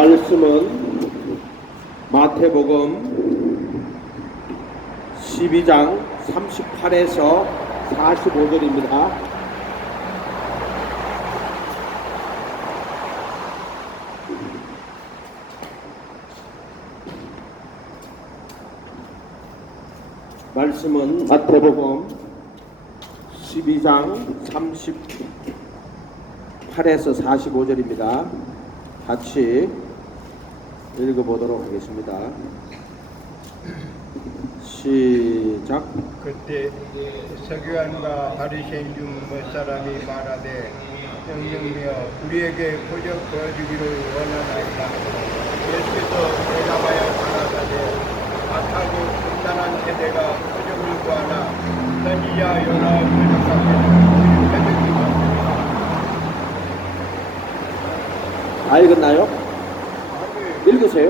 말씀은 마태복음 12장 38에서 45절입니다. 말씀은 마태복음 12장 38에서 45절입니다. 같이 읽어보도록 하겠습니다. 시작. 그때 서기관과 바리새인 중 몇 사람이 말하되 영영이여 우리에게 표적 보여주기를 원하나이다. 예수께서 대답하여 가라사대 악하고 음란한 세대가 표적을 구하나 선지자 요나 표적하기는 표적이 없습니다. 다 읽었나요? 읽으세요.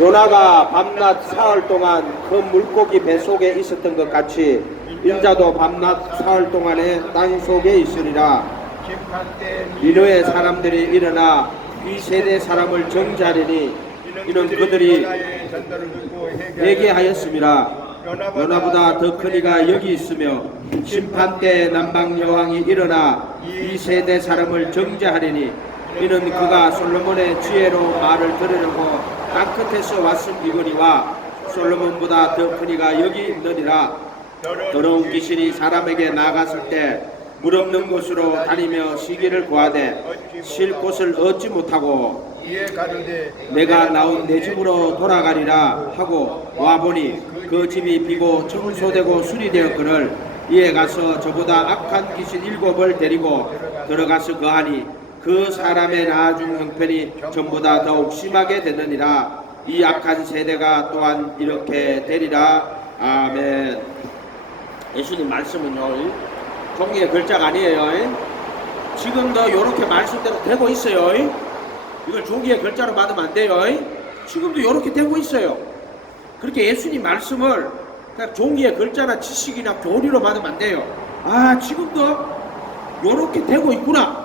요나가 밤낮 사흘 동안 그 물고기 배 속에 있었던 것 같이 인자도 밤낮 사흘 동안에 땅 속에 있으리라. 니느웨 사람들이 일어나 이 세대 사람을 정죄하리니 이는 그들이 회개하였음이라. 요나보다 더 큰 이가 여기 있으며 심판 때 남방 여왕이 일어나 이 세대 사람을 정죄하리니 이는 그가 솔로몬의 지혜로 말을 들으려고 땅끝에서 왔음이거니와 솔로몬보다 더 큰 이가 여기 있느니라. 더러운 귀신이 사람에게 나갔을 때 물 없는 곳으로 다니며 쉬기를 구하되 쉴 곳을 얻지 못하고 내가 나온 내 집으로 돌아가리라 하고 와보니 그 집이 비고 청소되고 수리되었거늘 이에 가서 저보다 악한 귀신 7을 데리고 들어가서 거하니 그 사람의 나아준 형편이 전보다 더욱 심하게 되느니라. 이 악한 세대가 또한 이렇게 되리라. 아멘. 예수님 말씀은요 종이의 글자가 아니에요. 지금도 이렇게 말씀대로 되고 있어요. 이걸 종이의 글자로 받으면 안 돼요. 지금도 이렇게 되고 있어요. 그렇게 예수님 말씀을 그냥 종이의 글자나 지식이나 교리로 받으면 안 돼요. 아, 지금도 이렇게 되고 있구나.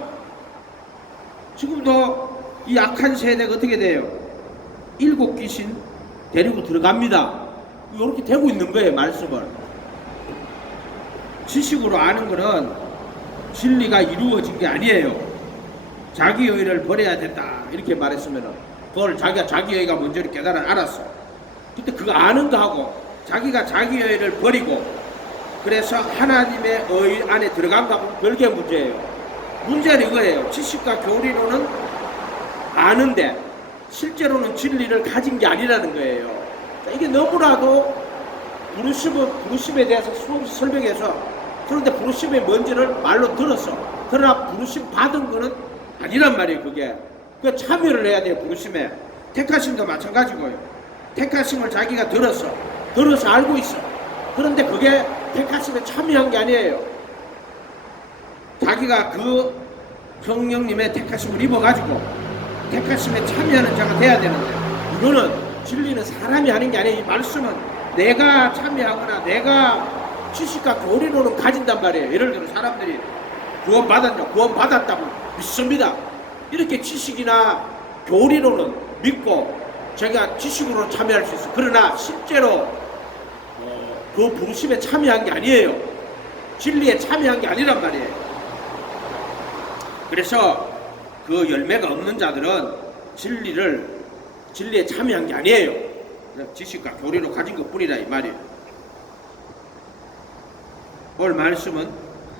지금도 이 악한 세대가 어떻게 돼요? 7 귀신 데리고 들어갑니다. 이렇게 되고 있는 거예요. 말씀을 지식으로 아는 거는 진리가 이루어진 게 아니에요. 자기의를 버려야 된다 이렇게 말했으면 그걸 자기가 자기의가 먼저 깨달아 알았어. 근데 그거 아는 거하고 자기가 자기의를 버리고 그래서 하나님의 의 안에 들어간 거하고 별개의 문제예요. 문제는 이거예요. 지식과 교리로는 아는데 실제로는 진리를 가진 게 아니라는 거예요. 이게 너무나도 부르심에 대해서 설명해서 그런데 부르심이 뭔지를 말로 들었어. 그러나 부르심 받은 거는 아니란 말이에요. 그게 그 참여를 해야 돼요. 부르심에. 택하심도 마찬가지고요. 택하심을 자기가 들어서 알고 있어. 그런데 그게 택하심에 참여한 게 아니에요. 자기가 그 성령님의 택하심을 입어가지고 택하심에 참여하는 자가 돼야 되는데 이거는 진리는 사람이 하는 게 아니에요. 이 말씀은 내가 참여하거나 내가 지식과 교리로는 가진단 말이에요. 예를 들어 사람들이 구원받았다고 믿습니다. 이렇게 지식이나 교리로는 믿고 제가 지식으로 참여할 수 있어요. 그러나 실제로 그 부르심에 참여한 게 아니에요. 진리에 참여한 게 아니란 말이에요. 그래서 그 열매가 없는 자들은 진리에 참여한 게 아니에요. 지식과 교리로 가진 것 뿐이라 이 말이에요. 오늘 말씀은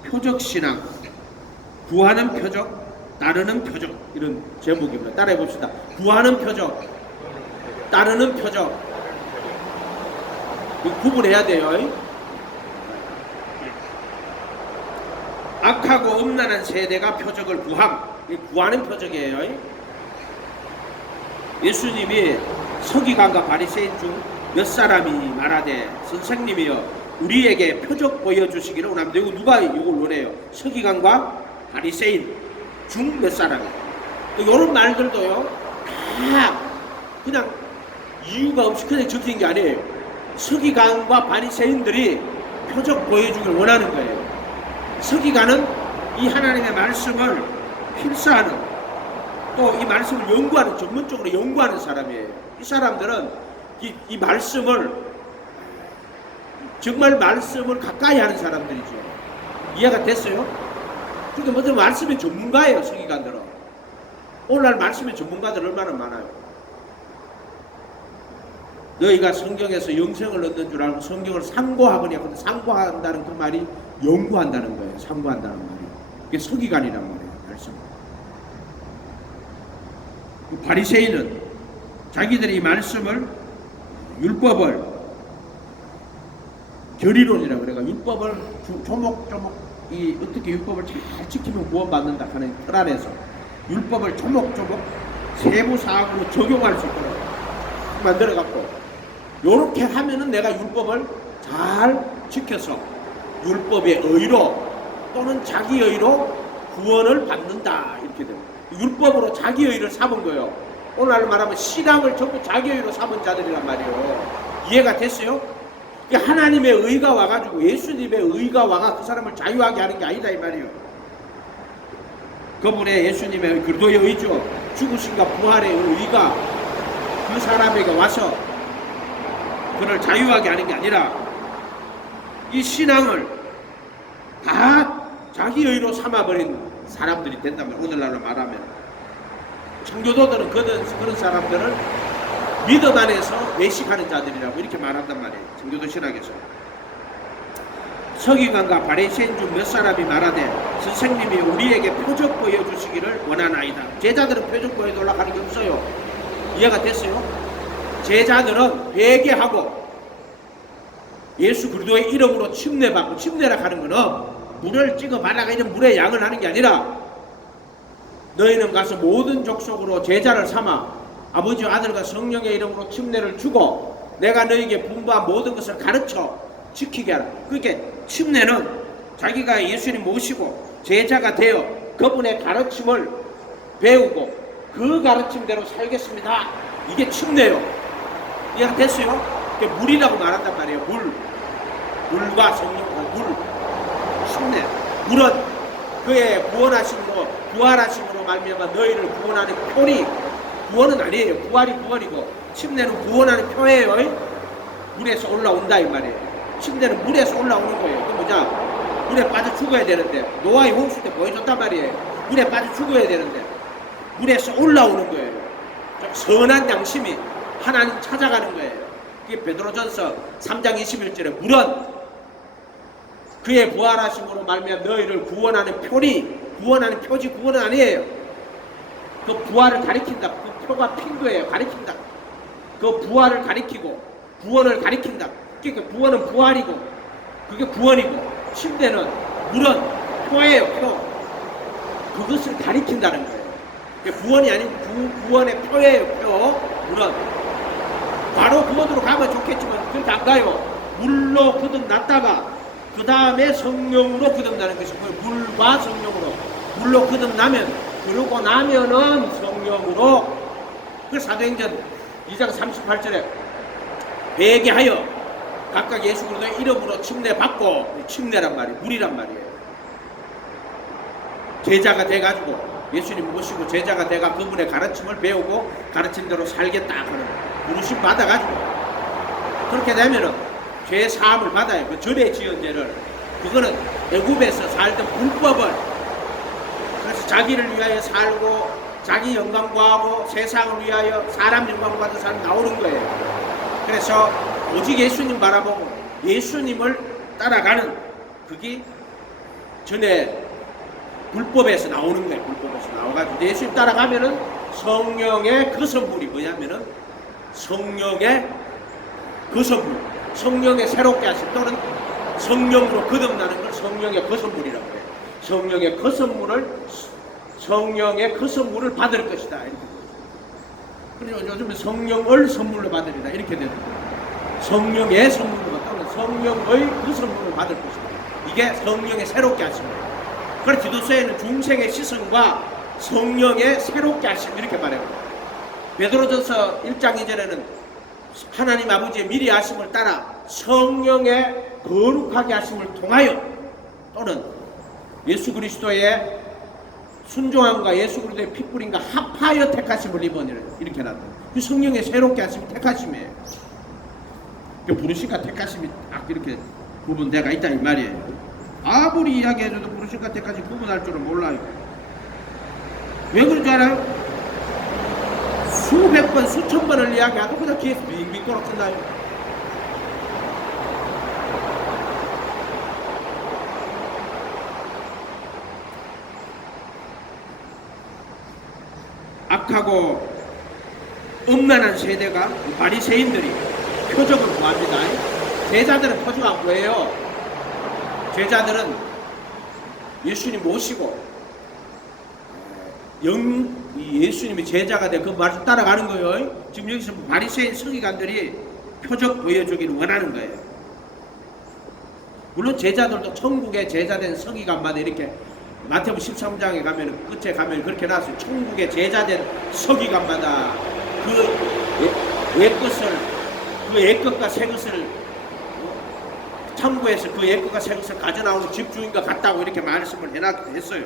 표적신앙, 구하는 표적, 따르는 표적 이런 제목입니다. 따라해 봅시다. 구하는 표적, 따르는 표적. 이거 구분해야 돼요. 악하고 음란한 세대가 표적을 구하는 표적이에요. 예수님이 서기관과 바리새인 중 몇 사람이 말하되 선생님이여 우리에게 표적 보여주시기를 원합니다. 이거 누가 이걸 원해요? 서기관과 바리새인 중 몇 사람이. 이런 말들도요 다 그냥 이유가 없이 그냥 적힌 게 아니에요. 서기관과 바리새인들이 표적 보여주길 원하는 거예요. 서기관은 이 하나님의 말씀을 필사하는 또 이 말씀을 연구하는, 전문적으로 연구하는 사람이에요. 이 사람들은 이 말씀을, 정말 말씀을 가까이 하는 사람들이죠. 이해가 됐어요? 그러니까 뭐든 말씀의 전문가예요, 서기관들은. 오늘날 말씀의 전문가들 얼마나 많아요. 너희가 성경에서 영생을 얻는 줄 알고 성경을 상고하거냐. 근데 상고한다는 그 말이 연구한다는 거예요. 상고한다는 말이. 그게 서기관이란 말이에요. 말씀. 바리새인은 자기들이 이 말씀을, 율법을 결의론이라고 그래가 율법을 조목조목, 이 어떻게 율법을 잘 지키면 구원받는다 하는 틀 안에서 율법을 조목조목 세부사항으로 적용할 수 있도록 만들어갖고, 요렇게 하면은 내가 율법을 잘 지켜서 율법의 의로 또는 자기 의로 구원을 받는다, 이렇게 됩니다. 율법으로 자기 의를 삼은 거예요. 오늘날 말하면 신앙을 전부 자기 의로 삼은 자들이란 말이에요. 이해가 됐어요? 하나님의 의가 와가지고, 예수님의 의가 와가 그 사람을 자유하게 하는 게 아니다, 이 말이에요. 그분의 예수님의 그리스도의 의죠. 죽으심과 부활의 의가 그 사람에게 와서 그를 자유하게 하는 게 아니라, 이 신앙을 다 자기 의로 삼아버린 사람들이 된다면, 오늘날로 말하면 청교도들은 그런 사람들을 믿음 안에서 외식하는 자들이라고 이렇게 말한단 말이에요. 청교도 신학에서. 서기관과 바리새인 중 몇 사람이 말하되, 선생님이 우리에게 표적 보여주시기를 원하나이다. 제자들은 표적 보여달라고 하는 게 없어요. 이해가 됐어요? 제자들은 회개하고 예수 그리스도의 이름으로 침례받고, 침례라 하는 거는 물을 찍어 발라가 있는 물의 양을 하는 게 아니라, 너희는 가서 모든 족속으로 제자를 삼아 아버지와 아들과 성령의 이름으로 침례를 주고 내가 너희에게 분부한 모든 것을 가르쳐 지키게 하라. 그러니까 침례는 자기가 예수님 모시고 제자가 되어 그분의 가르침을 배우고 그 가르침대로 살겠습니다. 이게 침례요. 이해가 됐어요? 물이라고 말한단 말이에요. 물과 성령과 물. 침례. 물은 그의 구원하심으로, 부활하심으로 말미암아 너희를 구원하는 표리. 구원은 아니에요. 부활이 구원이고, 침례는 구원하는 표예요. 물에서 올라온다 이 말이에요. 침례는 물에서 올라오는 거예요. 그 뭐냐? 물에 빠져 죽어야 되는데, 노아의 홍수 때 보여줬단 말이에요. 물에 빠져 죽어야 되는데 물에서 올라오는 거예요. 좀 선한 양심이 하나님 찾아가는 거예요. 그게 베드로전서 3장 21절에 물은 그의 부활하심으로 말미암아 너희를 구원하는 표리. 구원하는 표지, 구원은 아니에요. 그 부활을 가리킨다. 그 표가 핀 거예요. 가리킨다. 그 부활을 가리키고 구원을 가리킨다. 그러니까 구원은 부활이고 그게 구원이고, 침례는 물은 표예요. 표. 그것을 가리킨다는 거예요. 구원이 아닌 구원의 표예요. 표. 물은 바로 구원으로 가면 좋겠지만 그렇게 안 가요. 물로 거듭났다가 그 다음에 성령으로 거듭나는 것이고요. 물과 성령으로. 물로 거듭나면, 그러고 나면은 성령으로. 그 사도행전 2장 38절에 회개하여 각각 예수 그리스도의 이름으로 침례받고, 침례란 말이에요. 물이란 말이에요. 제자가 돼가지고 예수님 모시고 제자가 돼가 그분의 가르침을 배우고 가르침대로 살겠다 하는 부르심 받아가지고, 그렇게 되면은 죄 사함을 받아요. 그 전에 지은 죄를. 그거는 애굽에서 살던 불법을, 그래서 자기를 위하여 살고 자기 영광 구하고 세상을 위하여 사람 영광 구하는 사람 나오는 거예요. 그래서 오직 예수님 바라보고 예수님을 따라가는, 그게 전에 불법에서 나오는 거예요. 불법에서 나와가지고 예수님 따라가면은 성령의 그 선물이 뭐냐면은 성령의 그 선물, 성령의 새롭게 하심 또는 성령으로 거듭나는 걸 성령의 그 선물이라고 해요. 성령의 그 선물을 받을 것이다. 그래서 요즘에 성령을 선물로 받으리라 이렇게 되는 거예요. 성령의 선물로 또는 성령의 그 선물을 받을 것이다. 이게 성령의 새롭게 하심이에요. 그래서 디도서에는 중생의 시선과 성령의 새롭게 하심 이렇게 말해요. 베드로전서 1장 2절에는 하나님 아버지의 미리 하심을 따라 성령의 거룩하게 하심을 통하여 또는 예수 그리스도의 순종함과 예수 그리스도의 핏불인가 합하여 택하심을 입으니라 이렇게 놨다. 그 성령의 새롭게 하심이 택하심이에요. 그 부르심과 택하심이 딱 이렇게 구분되가 있다 이 말이에요. 아무리 이야기해줘도 부르심과 택하심 구분할 줄은 몰라요. 왜 그런 줄 알아요? 수백 번 수천 번을 이야기하고 그냥 귀에서 빙빙 돌아 끝나요. 악하고 음란한 세대가 바리새인들이 표적을 구합니다. 제자들은 표적 안 구해요. 제자들은 예수님 모시고 예수님이 제자가 돼 그 말씀 따라가는 거예요. 지금 여기서 바리새인 서기관들이 표적 보여주기를 원하는 거예요. 물론 제자들도 천국의 제자된 서기관마다 이렇게 마태복음 13장에 가면 끝에 가면 그렇게 나왔어요. 천국의 제자된 서기관마다 그 옛것을 그 옛것과 새것을 천국에서 그 옛것과 새것을 가져나오는 집주인과 같다고 이렇게 말씀을 해놨기도 했어요.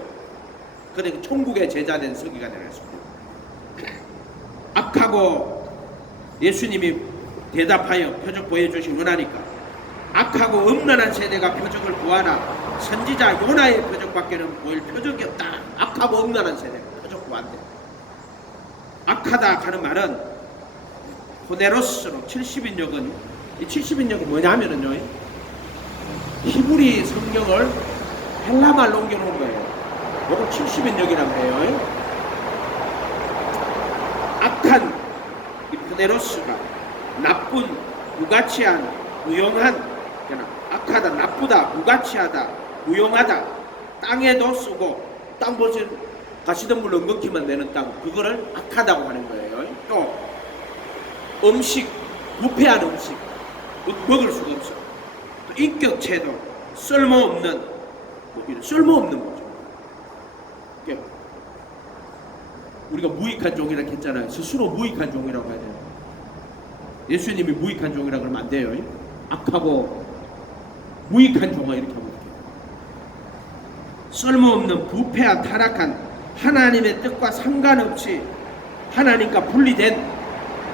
그런데 천국의 제자된 서기관이라고 했습니다. 악하고 예수님이 대답하여 표적 보여주시기 원하니까 악하고 음란한 세대가 표적을 구하라. 선지자 요나의 표적밖에는 보일 표적이 없다. 악하고 음란한 세대가 표적 구한대. 악하다 하는 말은 호네로스로 70인역은 이 70인역이 뭐냐면은요 히브리 성경을 헬라말로 옮겨놓은 거예요. 이걸 70인역이라고 해요. 악한 이 호네로스가 나쁜, 무가치한, 무용한 악하다, 나쁘다, 무가치하다, 무용하다, 땅에도 쓰고 땅 보시면 가시덤불 엉겅퀴만 내는 땅 그거를 악하다고 하는 거예요. 또 음식, 부패한 음식 먹을 수가 없어. 또 인격체도 쓸모없는 쓸모없는 거죠. 우리가 무익한 종이라고 했잖아요. 스스로 무익한 종이라고 해야 돼요. 예수님이 무익한 종이라고 그러면 안 돼요. 악하고 무익한 종아 이렇게 하면 돼요. 쓸모없는 부패한 타락한 하나님의 뜻과 상관없이 하나님과 분리된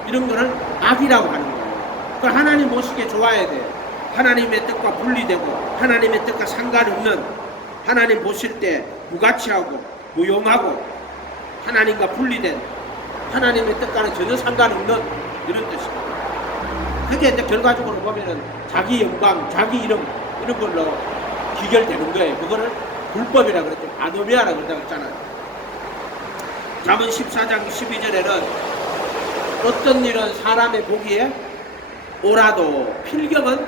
이런 거를 악이라고 하는 거예요. 그걸 하나님 모시기에 좋아야 돼요. 하나님의 뜻과 분리되고 하나님의 뜻과 상관없는 하나님 보실 때 무가치하고 무용하고 하나님과 분리된 하나님의 뜻과는 전혀 상관없는 이런 뜻입니다. 그게 이제 결과적으로 보면은 자기 영광, 자기 이름 이런 걸로 귀결되는 거예요. 그거를 불법이라 그랬죠. 아노미아라 그런다고 했잖아요. 잠언 14장 12절에는 어떤 일은 사람의 보기에 옳아도 필경은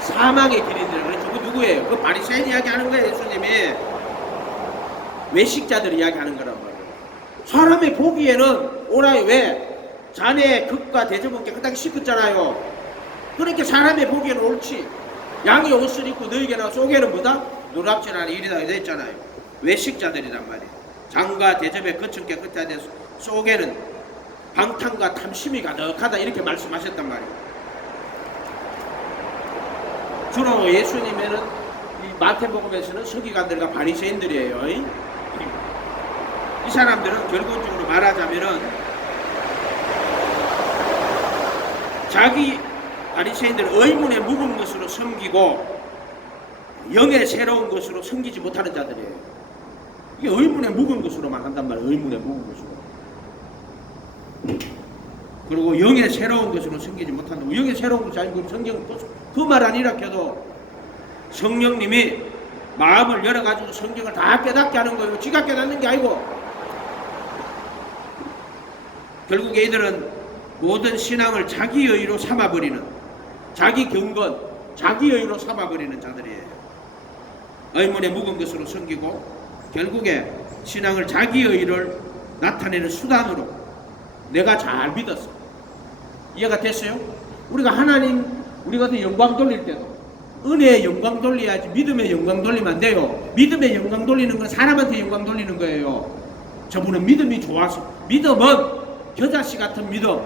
사망의 길이니라 그랬죠. 그 누구예요? 그 바리새인 이야기하는 거예요. 예수님이 외식자들 이야기하는 거란 말이에요. 사람의 보기에는 옳아요. 왜? 자네 극과 대접은 깨끗하게 씻었잖아요. 그러니까 사람의 보기에는 옳지. 양이 옷을 입고 너에게나 속에는 뭐다? 노랍질하는 일이다 했잖아요. 외식자들이란 말이에요. 장과 대접에 겉은 깨끗하되 속에는 방탕과 탐심이 가득하다 이렇게 말씀하셨단 말이에요. 주로 예수님에는 이 마태복음에서는 서기관들과 바리새인들이에요. 이 사람들은 결론적으로 말하자면은 자기 바리새인들은 의문에 묵은 것으로 섬기고 영의 새로운 것으로 섬기지 못하는 자들이에요. 이게 의문에 묵은 것으로만 한단 말이에요. 의문에 묵은 것으로. 그리고 영의 새로운 것으로 섬기지 못한다고. 영의 새로운 것이 아니고 성경 그 말 아니라 켜도 성령님이 마음을 열어가지고 성경을 다 깨닫게 하는 거예요. 지가 깨닫는 게 아니고. 결국에 이들은 모든 신앙을 자기 의로 삼아버리는 자기 경건, 자기 의로 삼아버리는 자들이에요. 의문에 묵은 것으로 섬기고 결국에 신앙을 자기 의를 나타내는 수단으로 내가 잘 믿었어. 이해가 됐어요? 우리가 하나님 우리한테 영광 돌릴 때도 은혜의 영광 돌려야지 믿음의 영광 돌리면 안 돼요. 믿음의 영광 돌리는 건 사람한테 영광 돌리는 거예요. 저분은 믿음이 좋아서. 믿음은 겨자씨 같은 믿음.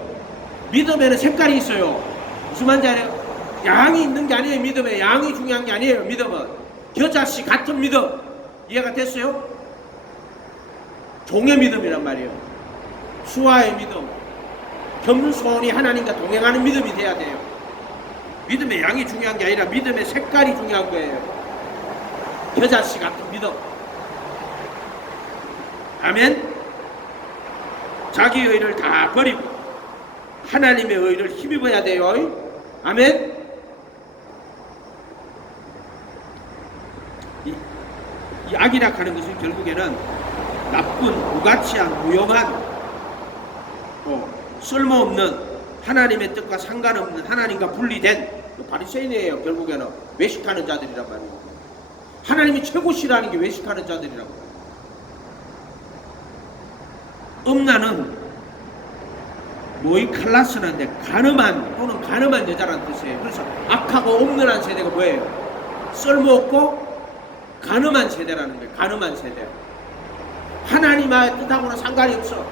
믿음에는 색깔이 있어요. 무슨 말인지 알아요? 양이 있는 게 아니에요. 믿음에 양이 중요한 게 아니에요. 믿음은 겨자씨 같은 믿음. 이해가 됐어요? 종의 믿음이란 말이에요. 수화의 믿음, 겸손히 하나님과 동행하는 믿음이 돼야 돼요. 믿음의 양이 중요한 게 아니라 믿음의 색깔이 중요한 거예요. 겨자씨 같은 믿음. 아멘. 자기 의를 다 버리고 하나님의 의를 힘입어야 돼요. 아멘. 이 악이라 하는 것은 결국에는 나쁜, 무가치한, 무용한, 쓸모없는, 하나님의 뜻과 상관없는, 하나님과 분리된 바리새인이에요. 결국에는 외식하는 자들이란 말이에요. 하나님이 최고 싫어하는 게 외식하는 자들이라고. 음란은 모이칼라스는데 가늠한 또는 가늠한 여자라는 뜻이에요. 그래서 악하고 음란한 세대가 뭐예요? 쓸모없고 가늠한 세대라는 거예요. 가늠한 세대. 하나님의 뜻하고는 상관이 없어.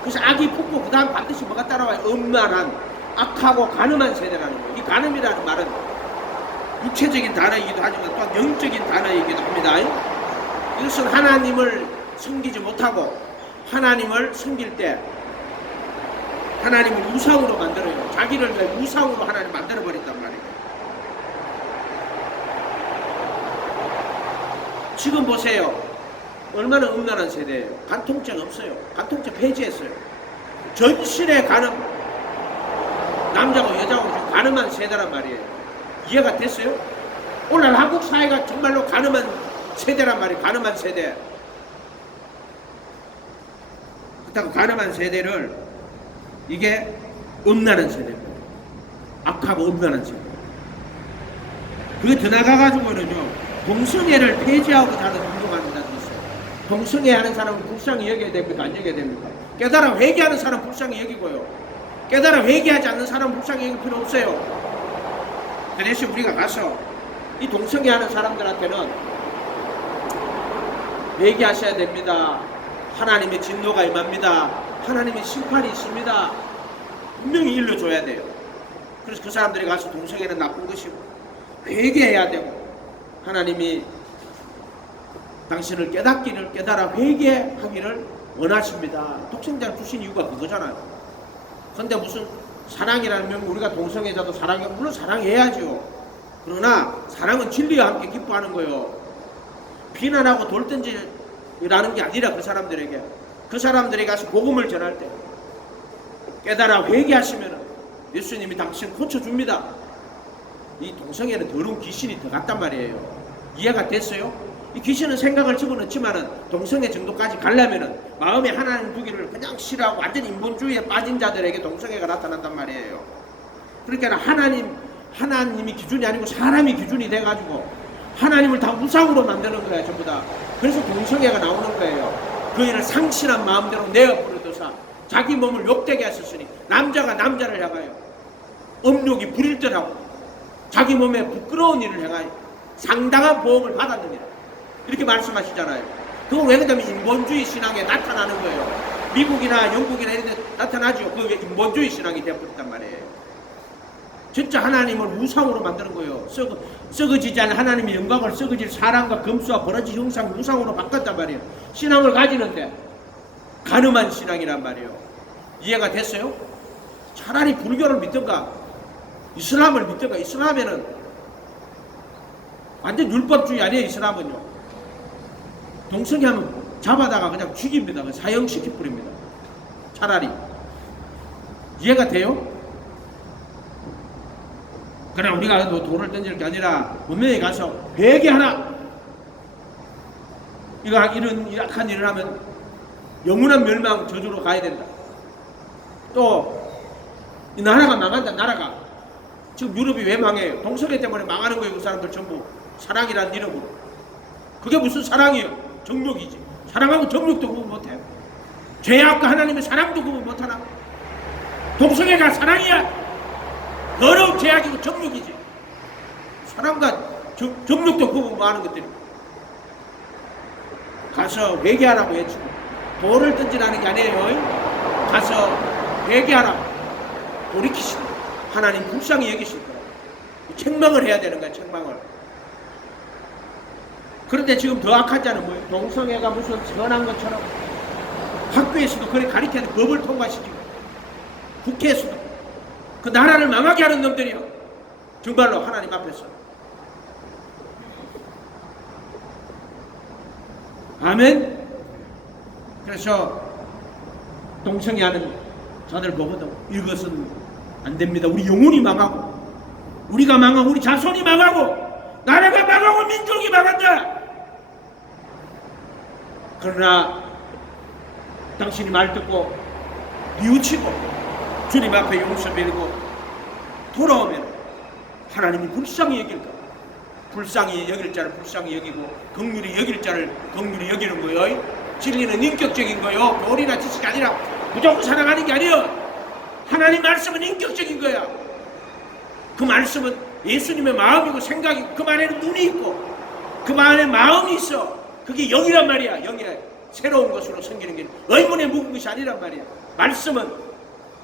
그래서 악이 붙고 그 다음 반드시 뭐가 따라와요? 음란한, 악하고 가늠한 세대라는 거예요. 이 가늠이라는 말은 육체적인 단어이기도 하지만 또한 영적인 단어이기도 합니다. 이것은 하나님을 섬기지 못하고 하나님을 섬길 때 하나님을 우상으로 만들어요. 자기를 위해 우상으로 하나님 만들어버린단 말이에요. 지금 보세요. 얼마나 음란한 세대예요. 간통죄가 없어요. 간통죄 폐지했어요. 전신에 가늠, 남자고 여자고 지금 가늠한 세대란 말이에요. 이해가 됐어요? 오늘 한국 사회가 정말로 가늠한 세대란 말이에요. 가늠한 세대. 그렇다고 가늠한 세대를 이게 음란한 세대입니다. 악하고 음란한 세대. 그게 더 나가가지고는요, 동성애를 폐지하고 다른 운동하는 자들이 있어요. 동성애 하는 사람은 불쌍히 여겨야 됩니까? 안 여겨야 됩니까? 깨달아 회개하는 사람 불쌍히 여기고요. 깨달아 회개하지 않는 사람 불쌍히 여길 필요 없어요. 그 대신 우리가 가서 이 동성애 하는 사람들한테는 회개하셔야 됩니다. 하나님의 진노가 임합니다. 하나님의 심판이 있습니다. 분명히 일러줘야 돼요. 그래서 그 사람들이 가서 동성애는 나쁜 것이고 회개해야 되고 하나님이 당신을 깨달아 회개하기를 원하십니다. 독생자를 주신 이유가 그거잖아요. 근데 무슨 사랑이라는 명목, 우리가 동성애자도 사랑해, 물론 사랑해야죠. 그러나 사랑은 진리와 함께 기뻐하는 거예요. 비난하고 돌던지라는 게 아니라 그 사람들에게 가서 복음을 전할 때 깨달아 회개하시면 예수님이 당신 고쳐줍니다. 이 동성애는 더러운 귀신이 들어갔단 말이에요. 이해가 됐어요? 이 귀신은 생각을 집어넣지만은 동성애 정도까지 가려면은 마음에 하나님 두기를 그냥 싫어하고 완전 인본주의에 빠진 자들에게 동성애가 나타난단 말이에요. 그러니까 하나님이 기준이 아니고 사람이 기준이 돼가지고 하나님을 다 우상으로 만드는 거예요. 전부 다. 그래서 동성애가 나오는 거예요. 그 일을 상실한 마음대로 내어버려둬서 자기 몸을 욕되게 하셨으니 남자가 남자를 향하여 음욕이 부릴 듯하고 자기 몸에 부끄러운 일을 행하여 상당한 보험을 받았느니라. 이렇게 말씀하시잖아요. 그건 왜 그러냐면 인본주의 신앙에 나타나는 거예요. 미국이나 영국이나 이런 데 나타나죠. 그게 인본주의 신앙이 되어버렸단 말이에요. 진짜 하나님을 우상으로 만드는 거예요. 썩어지지 않은 하나님의 영광을 썩어질 사랑과 검수와 버러지 형상 우상으로 바꿨단 말이에요. 신앙을 가지는데 가늠한 신앙이란 말이에요. 이해가 됐어요? 차라리 불교를 믿든가 이슬람을 믿든가. 이슬람에는 완전 율법주의 아니에요. 이슬람은요. 동성애하면 잡아다가 그냥 죽입니다. 사형시켜 버립니다. 차라리. 이해가 돼요? 그러나 우리가 돌을 던질 게 아니라 분명히 가서 회개하라. 이런 악한 일을 하면 영원한 멸망 저주로 가야 된다. 또 이 나라가 망한다. 나라가 지금 유럽이 왜 망해요? 동성애 때문에 망하는 거예요. 그 사람들 전부 사랑이라는 이름으로. 그게 무슨 사랑이에요? 정욕이지. 사랑하고 정욕도 구분 못해요. 죄악과 하나님의 사랑도 구분 못하나? 동성애가 사랑이야? 더러운 죄악이고 정욕이지. 사랑과 정욕도 구분 못하는 것들이. 가서 회개하라고 외치고 돌을 던지라는 게 아니에요. 가서 회개하라. 돌이키시라. 하나님 불쌍히 여기실 거예요. 책망을 해야 되는 거야. 책망을. 그런데 지금 더 악한 자는 뭐예요? 동성애가 무슨 선한 것처럼 학교에서도 그래 가르치는 법을 통과시키고 국회에서도 그 나라를 망하게 하는 놈들이요. 정말로 하나님 앞에서. 아멘. 그래서 동성애하는 자들 보고도 이것은 안 됩니다. 우리 영혼이 망하고 우리가 망하고 우리 자손이 망하고 나라가 망하고 민족이 망한다. 그러나 당신이 말 듣고 뉘우치고 주님 앞에 용서 빌고 돌아오면 하나님이 불쌍히 여길까? 불쌍히 여길 자를 불쌍히 여기고 긍휼히 여길 자를 긍휼히 여기는 거예요. 진리는 인격적인 거예요. 교리나 지식이 아니라 무조건 사랑하는 게 아니에요. 하나님 말씀은 인격적인 거야. 그 말씀은 예수님의 마음이고 생각이고 그 안에는 눈이 있고 그 안에 마음이 있어. 그게 영이란 말이야. 영의 새로운 것으로 생기는 게 의문에 묵은 것이 아니란 말이야. 말씀은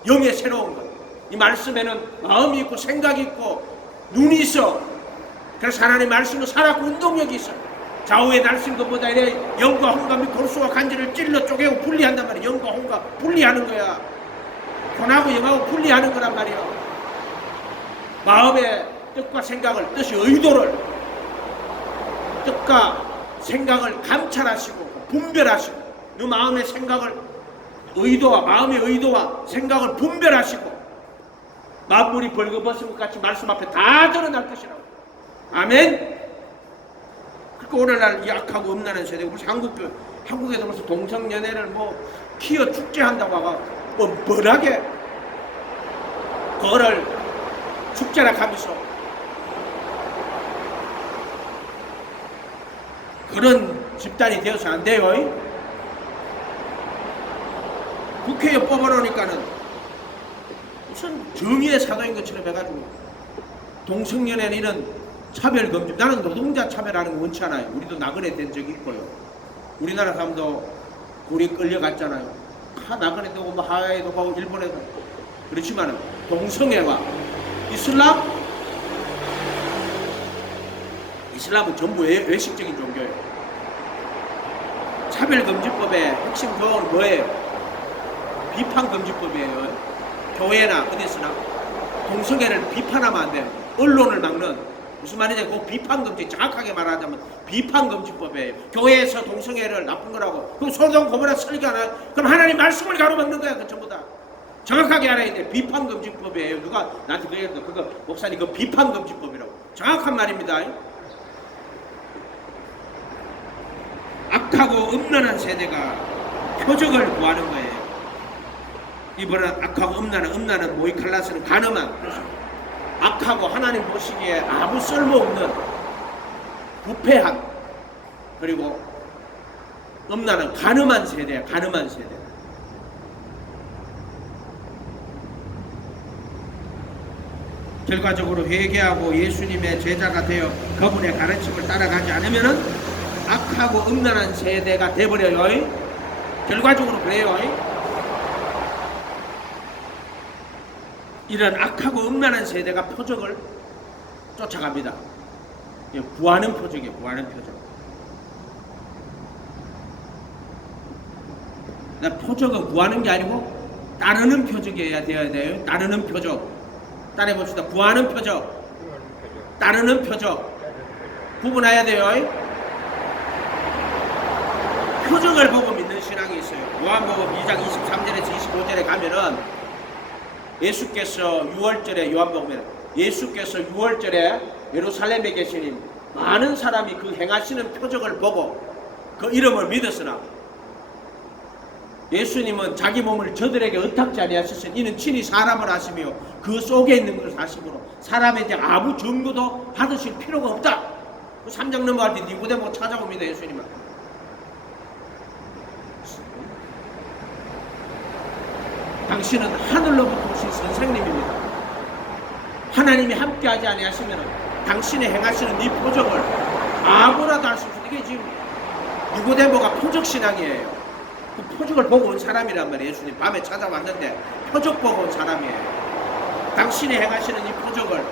영의 새로운 것. 이 말씀에는 마음이 있고 생각이 있고 눈이 있어. 그래서 하나님 말씀은 살았고 운동력이 있어. 좌우의 날씬 것보다 이래 영과 혼과 및 골수와 간질을 찔러 쪼개고 분리한단 말이야. 영과 혼과 분리하는 거야. 혼하고 영하고 분리하는 거란 말이야. 마음의 뜻과 생각을, 뜻이 의도를, 뜻과 생각을 감찰하시고 분별하시고 너 마음의 생각을 의도와 마음의 의도와 생각을 분별하시고 만물이 벌거벗은 것 같이 말씀 앞에 다 드러날 것이라고. 아멘. 그러니까 오늘날 약하고 음란한 세대, 우리 한국에도 벌써 동성연애를 뭐 키워 축제한다고 하고 뭐 뭐라게 그거를 축제라 하면서 그런 집단이 되어서 안 돼요. 국회에 뽑아놓으니까는 무슨 정의의 사도인 것처럼 해가지고 동성연애는 이런 차별금지. 나는 노동자 차별하는 거 원치 않아요. 우리도 나그네 된 적이 있고요. 우리나라 사람도 우리 끌려갔잖아요. 나그네 되고 뭐 하와이도 가고 일본에도. 그렇지만은 동성애와 이슬람은 전부 외식적인 종교예요. 차별금지법의 핵심 조항은 뭐예요? 비판금지법이에요. 교회나 어디서나 동성애를 비판하면 안 돼요. 언론을 막는, 무슨 말이냐, 그 비판금지, 정확하게 말하자면 비판금지법이에요. 교회에서 동성애를 나쁜 거라고 그럼 소돔 고모라 설교하나? 그럼 하나님 말씀을 가로막는 거야. 그 전부 다 정확하게 알아야 돼. 비판금지법이에요. 누가 나한테 그 얘기했어. 그거 목사님 그 비판금지법이라고. 정확한 말입니다. 악하고 음란한 세대가 표적을 구하는 거예요. 이번엔 악하고 음란한 모이칼라스는 가늠한, 악하고 하나님 보시기에 아무 쓸모없는 부패한, 그리고 음란한 가늠한 세대야. 가늠한 세대. 결과적으로 회개하고 예수님의 제자가 되어 그분의 가르침을 따라가지 않으면은 악하고 음란한 세대가 돼버려요. 결과적으로 그래요. 이런 악하고 음란한 세대가 표적을 쫓아갑니다. 구하는 표적이에요. 구하는 표적. 표적은 구하는 게 아니고 따르는 표적이어야 되어야 돼요. 따르는 표적. 따라해봅시다. 구하는 표적, 따르는 표적. 구분해야 돼요. 표적을 보고 믿는 신앙이 있어요. 요한복음 2장 23절에서 25절에 가면은 예수께서 6월절에, 요한복음에 예수께서 6월절에 예루살렘에 계시니 많은 사람이 그 행하시는 표적을 보고 그 이름을 믿었으나 예수님은 자기 몸을 저들에게 의탁지 아니하셨으니 이는 친히 사람을 아시며 그 속에 있는 것을 아심으로 사람에 대한 아무 증거도 받으실 필요가 없다. 3장 넘어갈 때 니고데모 찾아옵니다. 예수님은 당신은 하늘로부터 오신 선생님입니다. 하나님이 함께하지 아니하시면 당신의 행하시는 이 표적을 아무나도 할 수 없습니다. 이게 지금 니고데모가 표적신앙이에요. 그 표적을 보고 온 사람이란 말이에요. 예수님 밤에 찾아왔는데 표적 보고 온 사람이에요. 당신이 행하시는 이 표적을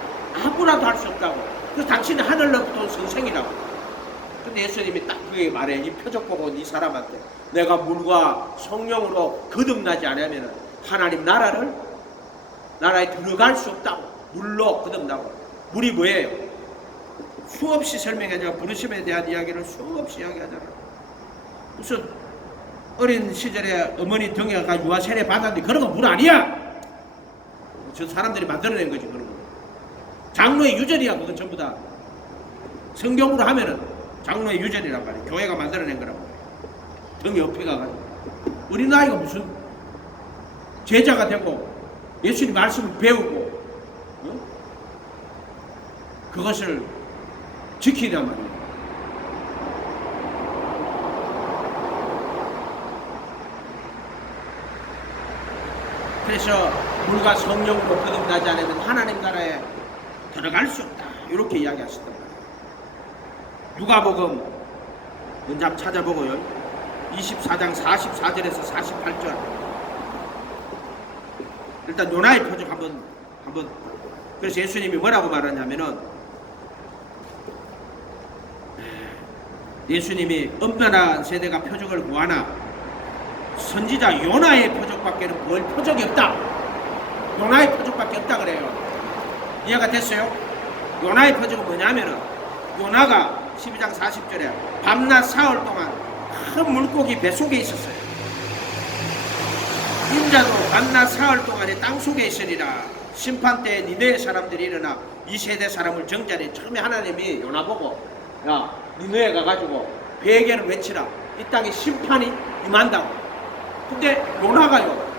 아무나도 할 수 없다고. 그래서 당신은 하늘로부터 온 선생이라고. 근데 예수님이 딱 그게 말해. 이 표적 보고 이 사람한테 내가 물과 성령으로 거듭나지 않으면 하나님 나라에 들어갈 수 없다고. 물로 거듭나고. 물이 뭐예요? 수없이 설명하냐. 부르심에 대한 이야기를 수없이 이야기하잖아. 무슨 어린 시절에 어머니 등에 가 유아 세례 받았는데 그런 건 물 아니야. 저 사람들이 만들어낸 거지 그런 거. 장로의 유전이야. 그건 전부 다 성경으로 하면은 장로의 유전이란 말이야. 교회가 만들어낸 거란 말이야. 등에 옆에 가가지고 우리 나이가 무슨 제자가 되고 예수님 말씀을 배우고 그것을 지키란 말이에요. 그래서 물과 성령으로 거듭나지 않으면 하나님 나라에 들어갈 수 없다. 이렇게 이야기하셨단 말이에요. 누가복음 먼저 한번 찾아보고요. 24장 44절에서 48절. 일단 요나의 표적 한번 그래서 예수님이 뭐라고 말하냐면은 예수님이 엄연한 세대가 표적을 구하나 선지자 요나의 표적밖에는 뭘 표적이 없다. 요나의 표적밖에 없다 그래요. 이해가 됐어요? 요나의 표적은 뭐냐면은 요나가 12장 40절에 밤낮 사흘 동안 큰 물고기 뱃속에 있었어요. 인자도 밤낮 사흘 동안에 땅속에 있으리라. 심판때에 니네의 사람들이 일어나 이 세대 사람을 정죄하니. 처음에 하나님이 요나 보고 야 니네에 가가지고 베개를 외치라. 이 땅에 심판이 임한다고. 근데 요나가요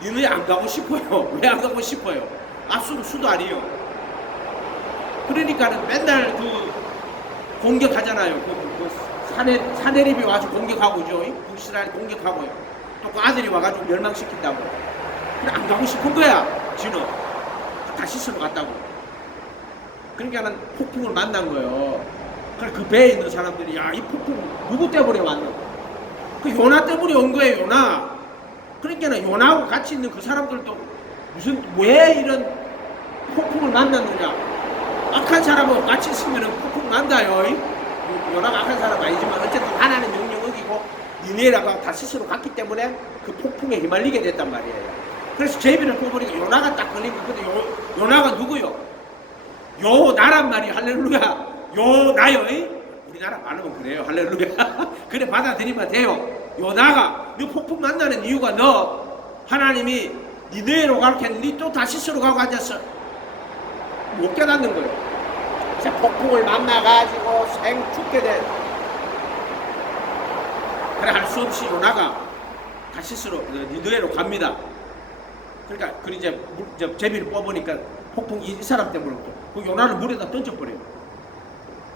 니네 안 가고 싶어요. 왜 안 가고 싶어요? 앞수로 수도 아니에요. 그러니까는 맨날 그 공격하잖아요. 사내립이 와서 공격하고 오죠. 북이스라엘 공격하고요. 또 그 아들이 와가지고 멸망시킨다고. 그래 안 가고 싶은 거야. 지는 다시스로 갔다고. 그러니까는 폭풍을 만난 거예요. 그래 그 배에 있는 사람들이 야 이 폭풍 누구 때문에 왔노? 그 요나 때문에 온 거예요. 요나. 그러니까는 요나하고 같이 있는 그 사람들도 무슨 왜 이런 폭풍을 만났느냐? 악한 사람하고 같이 있으면 폭풍 난다요. 요나가 악한 사람 아니지만 어쨌든 하나님 명령 어기고 니네라가 다시스로 갔기 때문에 그 폭풍에 휘말리게 됐단 말이에요. 그래서 제비를 뽑으니까 요나가 딱 걸린 거. 근데 요나가 누구요? 요 나란 말이에요. 할렐루야. 요 나요. 우리나라 말하면 그래요. 할렐루야. 그래 받아들이면 돼요. 요나가 너 폭풍 만나는 이유가 너 하나님이 니네로 가르쳤는데 니 또 다시스로 가고 앉았어. 못 깨닫는 거예요. 그래서 폭풍을 만나가지고 생 죽게 돼. 그래 할 수 없이 요나가 다시스로 니느웨로 갑니다. 그러니까 그 이제 제비를 뽑으니까 폭풍 이 사람 때문에 그 요나를 물에다 던져버려요.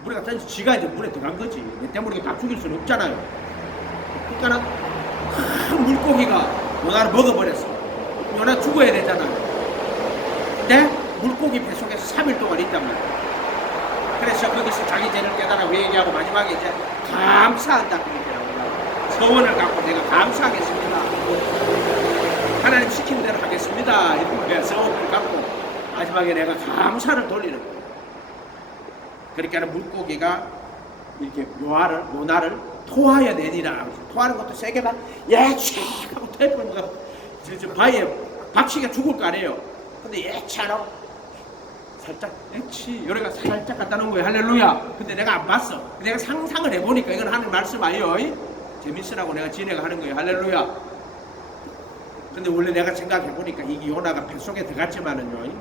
물에다 던져 지가 이제 물에 들어간 거지. 내 때문에 다 죽일 수는 없잖아요. 그러니까는 큰 물고기가 요나를 먹어버렸어. 요나 죽어야 되잖아요. 근데 물고기 뱃속에서 3일 동안 있단 말이야. 그래서 거기서 자기 죄를 깨달아 회개하고 마지막에 이제 감사한다 그렇게 나오더라고. 서원을 갖고 내가 감사하겠습니다. 하나님 시킨 대로 하겠습니다. 이렇게 서원을 갖고 마지막에 내가 감사를 돌리는 거예요. 그러니까 물고기가 이렇게 요나를 토하여 내니라. 토하는 것도 세게 막 예치 하고 태풍 저 바위에 박치가 죽을 거 아니에요. 근데 예치 하라고 살짝 예치 요래가 살짝 갖다 놓은 거예요. 할렐루야. 근데 내가 안 봤어. 내가 상상을 해보니까 이건 하는 말씀 아니에요. 재밌으라고 내가 지내가 하는 거예요. 할렐루야. 근데 원래 내가 생각해보니까 이게 요나가 뱃속에 들어갔지만은요,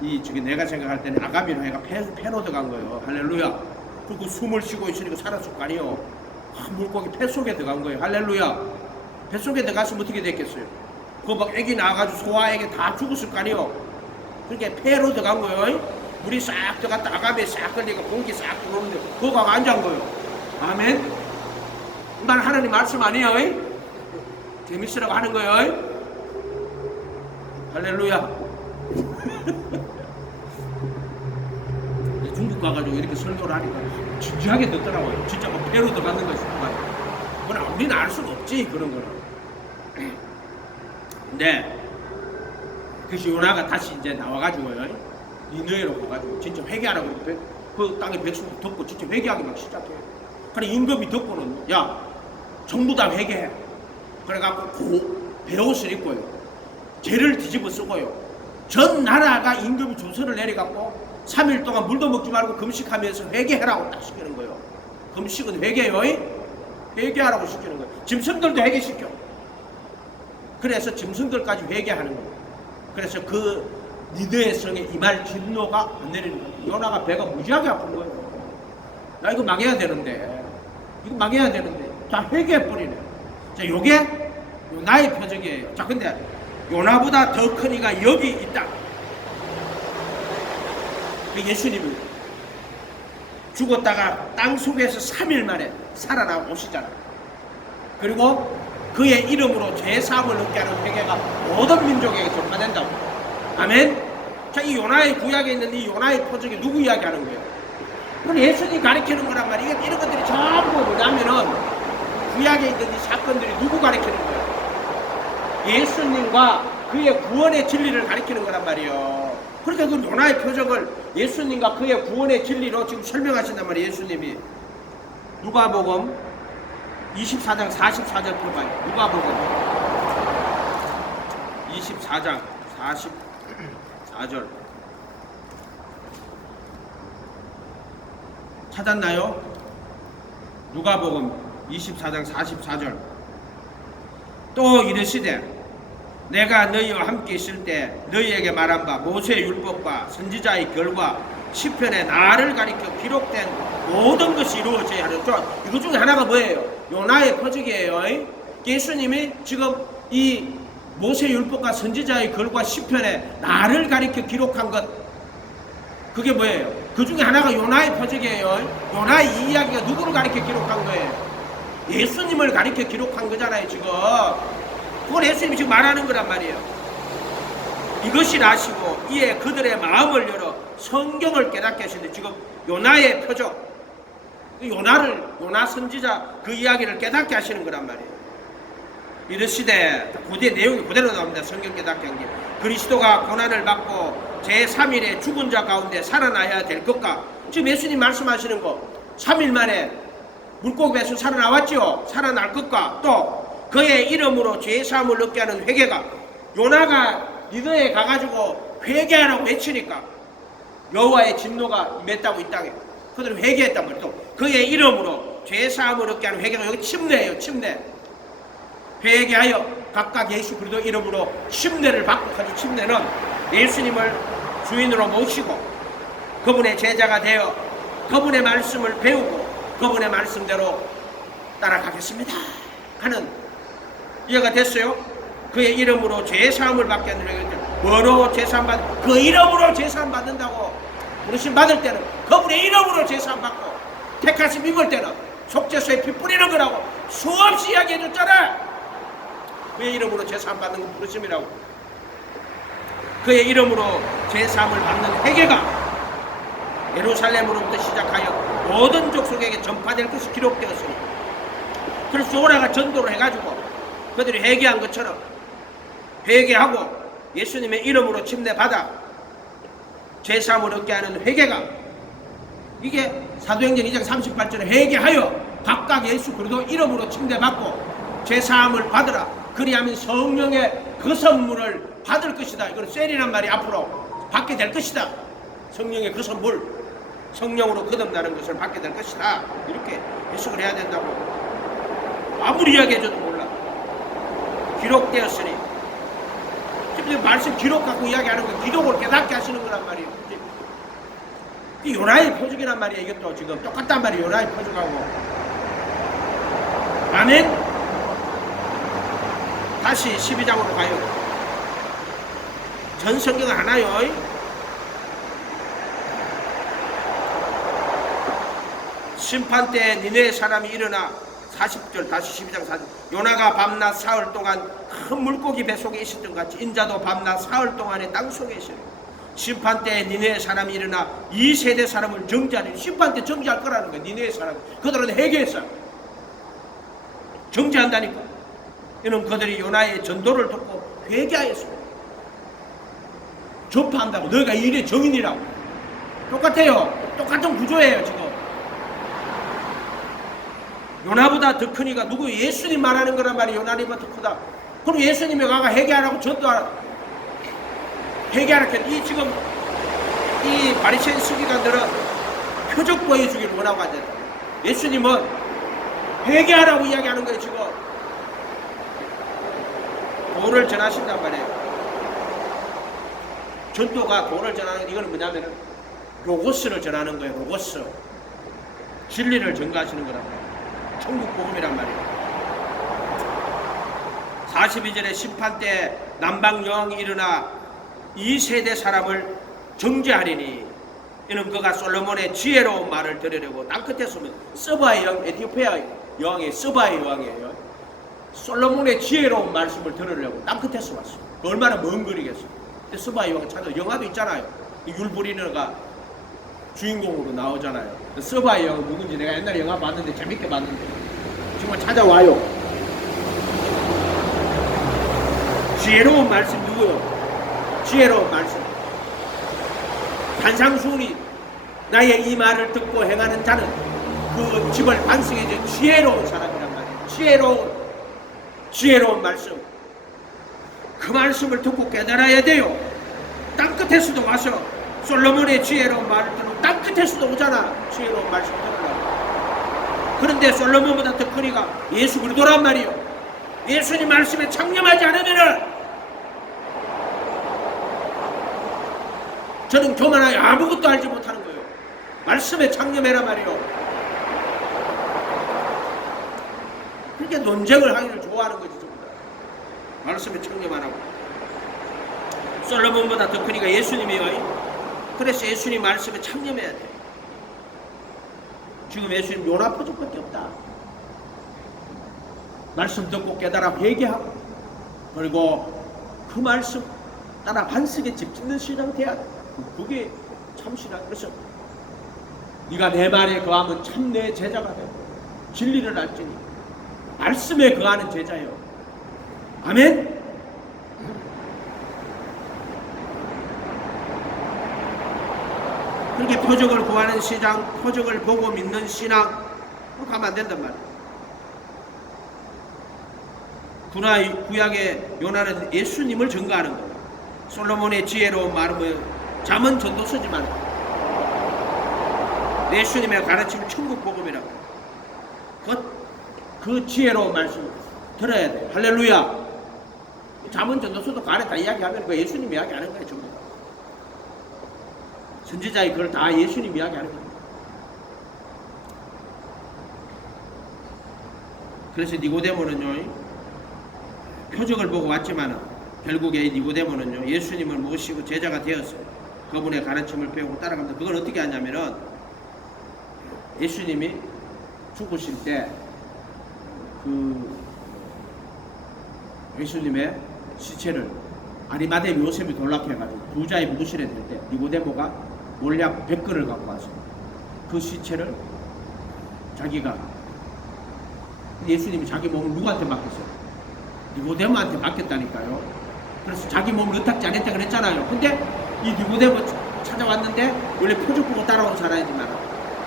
이 저기 내가 생각할 때는 아가미로 해가 폐로 들어간 거예요. 할렐루야. 그리고 숨을 쉬고 있으니까 살았을 거 아니에요. 물고기 뱃속에 들어간 거예요. 할렐루야. 뱃속에 들어갔으면 어떻게 됐겠어요? 그거 막 애기 나와가지고 소아 애기 다 죽었을 거 아니에요. 그러니까 폐로 들어간 거예요. 물이 싹 들어갔다 아가미에 싹 걸리고 공기 싹 들어오는데 그거 가고 앉은 거예요. 아멘. 난 하나님 말씀 아니에요. 재밌으라고 하는 거예요. 할렐루야. 중국 가가지고 이렇게 설교를 하니까 진지하게 듣더라고요. 진짜 막 배로 들어가는 것이 정말. 우리는 알 수가 없지 그런 거는. 근데 그 요나가 다시 이제 나와가지고요. 니느웨로 가가지고 진짜 회개하라고 그 땅에 백성도 덮고 진짜 회개하기 막 시작해요. 그래 임금이 듣고는 야 전부 다 회개해. 그래갖고 배옷을 입고요. 죄를 뒤집어 쓰고요. 전 나라가 임금이 조서를 내려갖고 3일 동안 물도 먹지 말고 금식하면서 회개하라고 딱 시키는 거예요. 금식은 회개요. 회개하라고 시키는 거예요. 짐승들도 회개시켜. 그래서 짐승들까지 회개하는 거예요. 그래서 그 니느웨 성에 임할 진노가 안 내리는 거예요. 요나가 배가 무지하게 아픈 거예요. 나 이거 망해야 되는데, 이거 망해야 되는데 다 회개해버리네. 자, 요게 요나의 표적이에요. 자, 근데 요나보다 더 큰 이가 여기 있다. 예수님이 죽었다가 땅 속에서 3일 만에 살아나오시잖아. 그리고 그의 이름으로 죄사함을 얻게 하는 회개가 모든 민족에게 전파된다고. 아멘. 자, 이 요나의 구약에 있는 이 요나의 표적이 누구 이야기하는 거예요? 그건 예수님이 가르치는 거란 말이에요. 이런 것들이 전부 뭐냐면은 구약에 있는 이 사건들이 누구 가르치는 거예요? 예수님과 그의 구원의 진리를 가르치는 거란 말이에요. 그러니까 그 요나의 표적을 예수님과 그의 구원의 진리로 지금 설명하신단 말이에요. 예수님이 누가복음 24장 44절 볼까요? 누가복음 24장 44절 찾았나요? 누가복음 24장 44절 또 이르시되 내가 너희와 함께 있을 때 너희에게 말한 바 모세의 율법과 선지자의 글과 시편에 나를 가리켜 기록된 모든 것이 이루어져야 하는 이거 중에 하나가 뭐예요? 요나의 표적이에요. 예수님이 지금 이 모세의 율법과 선지자의 글과 시편에 나를 가리켜 기록한 것 그게 뭐예요? 그 중에 하나가 요나의 표적이에요. 요나의 이 이야기가 누구를 가리켜 기록한 거예요? 예수님을 가리켜 기록한 거잖아요. 지금 그걸 예수님이 지금 말하는 거란 말이에요. 이것이 나시고 이에 그들의 마음을 열어 성경을 깨닫게 하시는데 지금 요나의 표적 요나 선지자 그 이야기를 깨닫게 하시는 거란 말이에요. 이르시되 고대 내용이 그대로 나옵니다. 성경 깨닫게 한 게 그리스도가 고난을 받고 제3일에 죽은 자 가운데 살아나야 될 것과 지금 예수님 말씀하시는 거 3일 만에 물고기에서 살아나왔죠. 살아날 것과 또 그의 이름으로 죄사함을 얻게 하는 회개가 요나가 니느웨에 가가지고 회개하라고 외치니까 여호와의 진노가 임했다고 이 땅에 그들은 회개했단 말이에요. 또 그의 이름으로 죄사함을 얻게 하는 회개가 여기 침례예요. 침례 회개하여 각각 예수 그리스도 이름으로 침례를 받고 가지고 침례는 예수님을 주인으로 모시고 그분의 제자가 되어 그분의 말씀을 배우고 그분의 말씀대로 따라가겠습니다 하는 이해가 됐어요? 그의 이름으로 죄사함을 받게 하는 회개인데 뭐로 죄사함 받는 그 이름으로 죄사함 받는다고 부르심 받을 때는 그분의 이름으로 죄사함 받고 택하심 입을 때는 속죄소에 피 뿌리는 거라고 수없이 이야기해 줬잖아. 그의 이름으로 죄사함 받는 거 부르심이라고. 그의 이름으로 죄사함을 받는 회개가 예루살렘으로부터 시작하여 모든 족속에게 전파될 것이 기록되었으니 그래서 요나가 전도를 해가지고 그들이 회개한 것처럼 회개하고 예수님의 이름으로 침례받아 죄사함을 얻게 하는 회개가 이게 사도행전 2장 38절에 회개하여 각각 예수 그리스도 이름으로 침례받고 죄사함을 받으라 그리하면 성령의 그 선물을 받을 것이다. 이건 셀이란 말이 앞으로 받게 될 것이다. 성령의 그 선물 성령으로 거듭나는 것을 받게 될 것이다. 이렇게 해석을 해야 된다고. 아무리 이야기해줘도 몰라. 기록되었으니 지금 말씀 기록 갖고 이야기하는 건 기록을 깨닫게 하시는 거란 말이에요. 이 요나의 표적이란 말이에요. 이것도 지금 똑같단 말이에요. 요나의 표적하고. 아멘. 다시 12장으로 가요. 전 성경은 하나요. 심판 때 니느웨 사람이 일어나 40절 다시 12장 40절 요나가 밤낮 사흘 동안 큰 물고기 뱃속에 있었던 같이 인자도 밤낮 사흘 동안에 땅속에 있어요. 심판 때 니느웨 사람이 일어나 이 세대 사람을 정죄하는 심판 때 정죄할 거라는 거예요. 니느웨 사람 그들은 회개했어. 정죄한다니까. 이는 그들이 요나의 전도를 듣고 회개하였습니다. 전파한다고 너희가 이 일의 정인이라고. 똑같아요. 똑같은 구조예요. 지금 요나보다 더 크니까 누구? 예수님 말하는 거란 말이에요. 요나보다 더 크다. 그럼 예수님이 가가 회개하라고 전도하라. 회개하라. 이 지금 이 바리새인 서기관들은 표적 보여주기를 원하고 앉았다. 예수님은 회개하라고 이야기하는 거예요. 지금 도를 전하신단 말이에요. 전도가 도를 전하는 이거는 뭐냐면은 로고스를 전하는 거예요. 로고스. 진리를 전가하시는 거란 말이에요. 천국 복음이란 말이에요. 42절에 심판 때 남방 여왕이 일어나 이 세대 사람을 정죄하리니 이는 그가 솔로몬의 지혜로운 말을 들으려고 땅끝에 서면 서바의 여왕, 에티오피아 여왕이 서바의 여왕이에요. 솔로몬의 지혜로운 말씀을 들으려고 땅끝에서 왔어요. 얼마나 먼 거리겠어요. 근데 서바의 여왕 찾아 영화도 있잖아요. 율브리너가 주인공으로 나오잖아요. 서바의 여왕은 누군지 내가 옛날에 영화 봤는데 재밌게 봤는데 정말 찾아와요. 지혜로운 말씀 누구요? 지혜로운 말씀. 산상수훈이 나의 이 말을 듣고 행하는 자는 그 집을 반석해준 지혜로운 사람이란 말이에요. 지혜로운 말씀. 그 말씀을 듣고 깨달아야 돼요. 땅끝에서도 와서 솔로몬의 지혜로운 말을 듣고 땅끝에서도 오잖아. 지혜로운 말씀 들으라고. 그런데 솔로몬보다 더 크니까 예수 그리스도란 말이에요. 예수님 말씀에 창념하지 않으면은 저는 교만하여 아무것도 알지 못하는 거예요. 말씀에 창념해라 말이에요. 그렇게 논쟁을 하기를 좋아하는 거지. 말씀에 창념 안 하고. 솔로몬보다 더 크니까 예수님이요. 그래서 예수님 말씀에 창념해야 돼. 지금 예수님 요나 표적밖에 없다. 말씀 듣고 깨달아 회개하고 그리고 그 말씀 따라 반석에 집 짓는 신앙 돼야 돼. 그게 참 신앙. 그래서 네가 내 말에 거하면 참 내 제자가 되고 진리를 알지니 말씀에 거하는 제자예요. 아멘. 그렇게 표적을 구하는 신앙, 표적을 보고 믿는 신앙 가면 안 된단 말이에요. 구약의 요나는 예수님을 증거하는 거예요. 솔로몬의 지혜로운 말은 잠언 전도서지만 예수님의 가르침 천국 복음이라고. 그 지혜로운 말씀 들어야 돼요. 할렐루야. 잠언 전도서도 그 안에 다 이야기하면 그 예수님 이야기하는 거예요. 전부 다. 선지자의 그걸 다 예수님 이야기하는 거예요. 그래서 니고데모는요, 표적을 보고 왔지만 결국에 니고데모는요, 예수님을 모시고 제자가 되었어요. 그분의 가르침을 배우고 따라갑니다. 그걸 어떻게 하냐면은 예수님이 죽으실 때 그 예수님의 시체를 아리마대 요셉이 돌락해가지고 부자의 묻으시려 될 때 니고데모가 몰약 100근을 갖고 와서 그 시체를 자기가 예수님이 자기 몸을 누구한테 맡겼어요? 니고데모한테 맡겼다니까요. 그래서 자기 몸을 의탁지 안 했다 그랬잖아요. 근데 이 니고데모 찾아왔는데 원래 표적 보고 따라온 사람이지만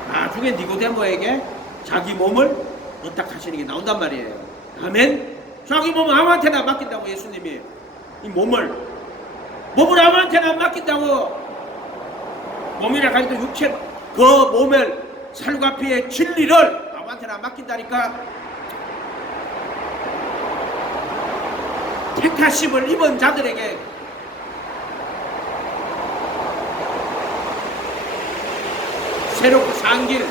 나중에 니고데모에게 자기 몸을 의탁하시는 게 나온단 말이에요. 아멘. 자기 몸을 아무한테나 맡긴다고. 예수님이 이 몸을 아무한테나 맡긴다고. 몸이라 가지고 육체 그 몸을 살과 피의 진리를 아무한테나 맡긴다니까. 택하심을 입은 자들에게 새롭고 상길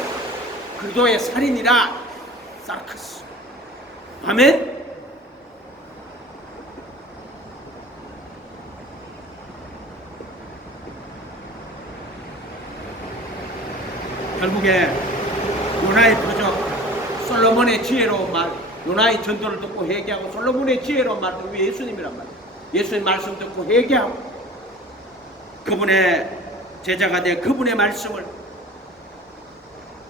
그리스도의 살인이라. 사르크스. 아멘. 결국에 요나의 표적, 솔로몬의 지혜로운 말, 요나의 전도를 듣고 회개하고 솔로몬의 지혜로운 말 듣고 예수님이란 말이에요. 예수님 말씀 듣고 회개하고 그분의 제자가 돼 그분의 말씀을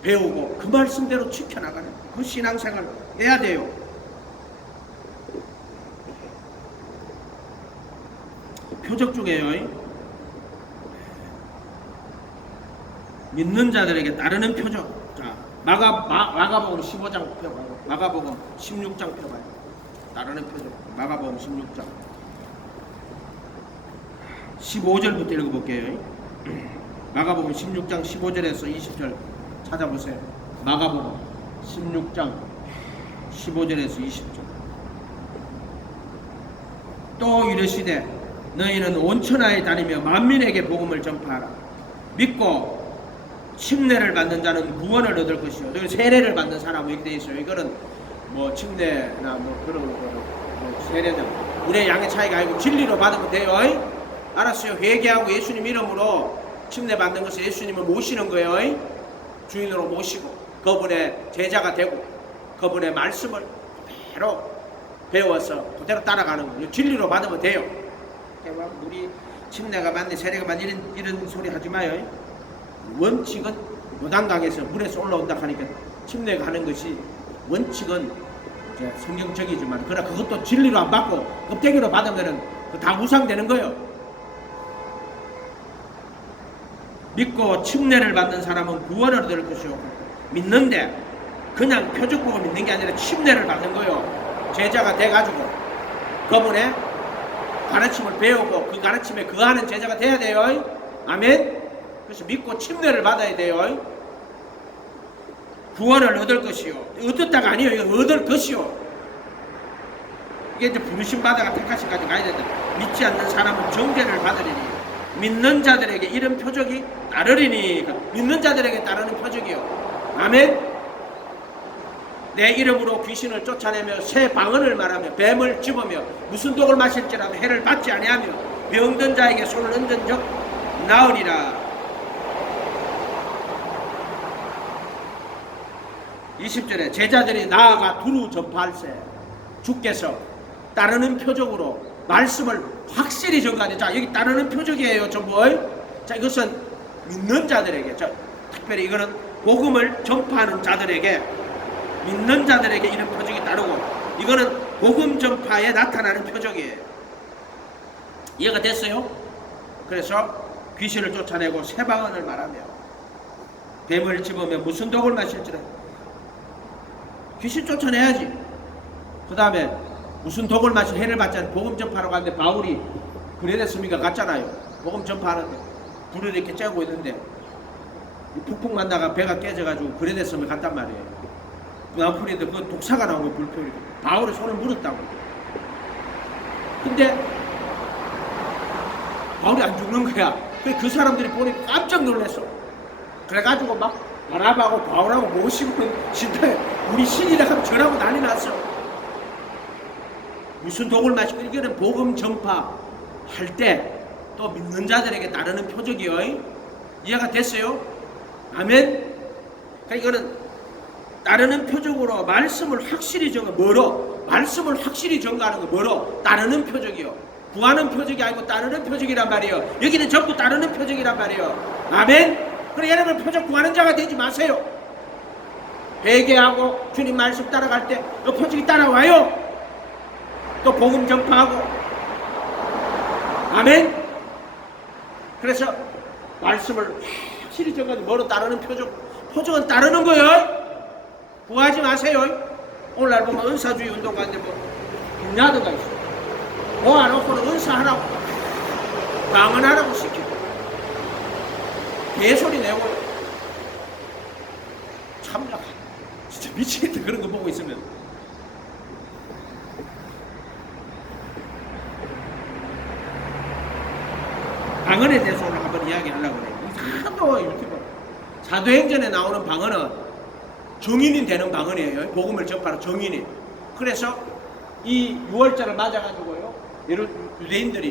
배우고 그 말씀대로 지켜나가는 그 신앙생활을 해야 돼요. 표적 중에요, 믿는 자들에게 따르는 표적. 자, 마가복음 15장 펴봐요. 마가복음 16장 펴봐요. 따르는 표정. 마가복음 16장 15절부터 읽어볼게요. 마가복음 16장 15절에서 20절 찾아보세요. 마가복음 16장 15절에서 20절. 또 이르시되 너희는 온 천하에 다니며 만민에게 복음을 전파하라. 믿고 침례를 받는 자는 구원을 얻을 것이요. 여기 세례를 받는 사람은 이렇게 되어 있어요. 이거는 뭐 침례나 뭐 그런 뭐 세례는 우리의 양의 차이가 아니고 진리로 받으면 돼요. 알았어요. 회개하고 예수님 이름으로 침례 받는 것은 예수님을 모시는 거예요. 주인으로 모시고 그분의 제자가 되고 그분의 말씀을 그대로 배워서 그대로 따라가는 거예요. 진리로 받으면 돼요. 우리 침례가 맞네 세례가 맞네 이런 소리 하지 마요. 원칙은 요단강에서 물에서 올라온다 하니까 침례가 하는 것이 원칙은 이제 성경적이지만 그러나 그것도 진리로 안 받고 껍데기로 받으면은 다 무상되는 거예요. 믿고 침례를 받는 사람은 구원을 얻을 것이요. 믿는데 그냥 표적 보고 믿는 게 아니라 침례를 받는 거예요. 제자가 돼가지고 그분의 가르침을 배우고 그 가르침에 거하는 제자가 돼야 돼요. 아멘. 그래서 믿고 침례를 받아야 돼요. 구원을 얻을 것이요. 얻었다가 아니요. 이거 얻을 것이요. 이게 이제 부르심 받아가 택하심까지 가야 된다. 믿지 않는 사람은 정죄를 받으리니 믿는 자들에게 이런 표적이 따르리니. 믿는 자들에게 따르는 표적이요. 아멘. 내 이름으로 귀신을 쫓아내며 새 방언을 말하며 뱀을 집으며 무슨 독을 마실지라도 해를 받지 아니하며 병든 자에게 손을 얹은 적 나으리라. 20절에 제자들이 나아가 두루 전파할세 주께서 따르는 표적으로 말씀을 확실히 전가하니. 자, 여기 따르는 표적이에요. 전부. 자, 이것은 믿는 자들에게, 자, 특별히 이거는 복음을 전파하는 자들에게, 믿는 자들에게 이런 표적이 따르고, 이거는 복음 전파에 나타나는 표적이에요. 이해가 됐어요? 그래서 귀신을 쫓아내고 새 방언을 말하며 뱀을 집으며 무슨 독을 마실지라. 귀신 쫓아내야지. 그 다음에 무슨 독을 마실 해를 받잖아요. 복음 전파하러 갔는데 바울이 그레데스미가 갔잖아요. 복음 전파하는데 불을 이렇게 쬐고 있는데 푹푹 만다가 배가 깨져가지고 그레데스미 갔단 말이에요. 나풀인데 그 독사가 나온 거예요. 불표리. 바울이 손을 물었다고. 근데 바울이 안 죽는 거야. 그 사람들이 보니 깜짝 놀랐어. 그래가지고 막 바나바하고 바울하고 모시고 신당에 우리 신이라 하면 전하고 난리 났어. 무슨 독을 마시고. 이거는 복음 전파 할 때 또 믿는 자들에게 따르는 표적이요. 이해가 됐어요? 아멘. 그러니까 이거는 따르는 표적으로 말씀을 확실히 전가. 뭐로? 말씀을 확실히 전가하는 거. 뭐로? 따르는 표적이요. 구하는 표적이 아니고 따르는 표적이란 말이에요. 여기는 전부 따르는 표적이란 말이에요. 아멘. 그래, 여러분 표적 구하는 자가 되지 마세요. 회개하고 주님 말씀 따라갈 때 또 표적이 따라와요. 또 복음 전파하고. 아멘. 그래서 말씀을 확실히 전가하는 뭐로 따르는 표적. 표적은 따르는 거예요. 구하지 마세요. 오늘날 보면 은사주의 운동 가는데 뭐 분야도가 있어요. 모아놓고는 은사하라고 방언하라고 시키고 개소리 내고 참 진짜 미치겠다. 그런 거 보고 있으면. 방언에 대해서 오늘 한번 이야기하려고 해요. 하도 유튜브 사도행전에 나오는 방언은 정인이 되는 방언이에요. 복음을 전파하는 정인이. 그래서 이 6월절을 맞아가지고요, 유대인들이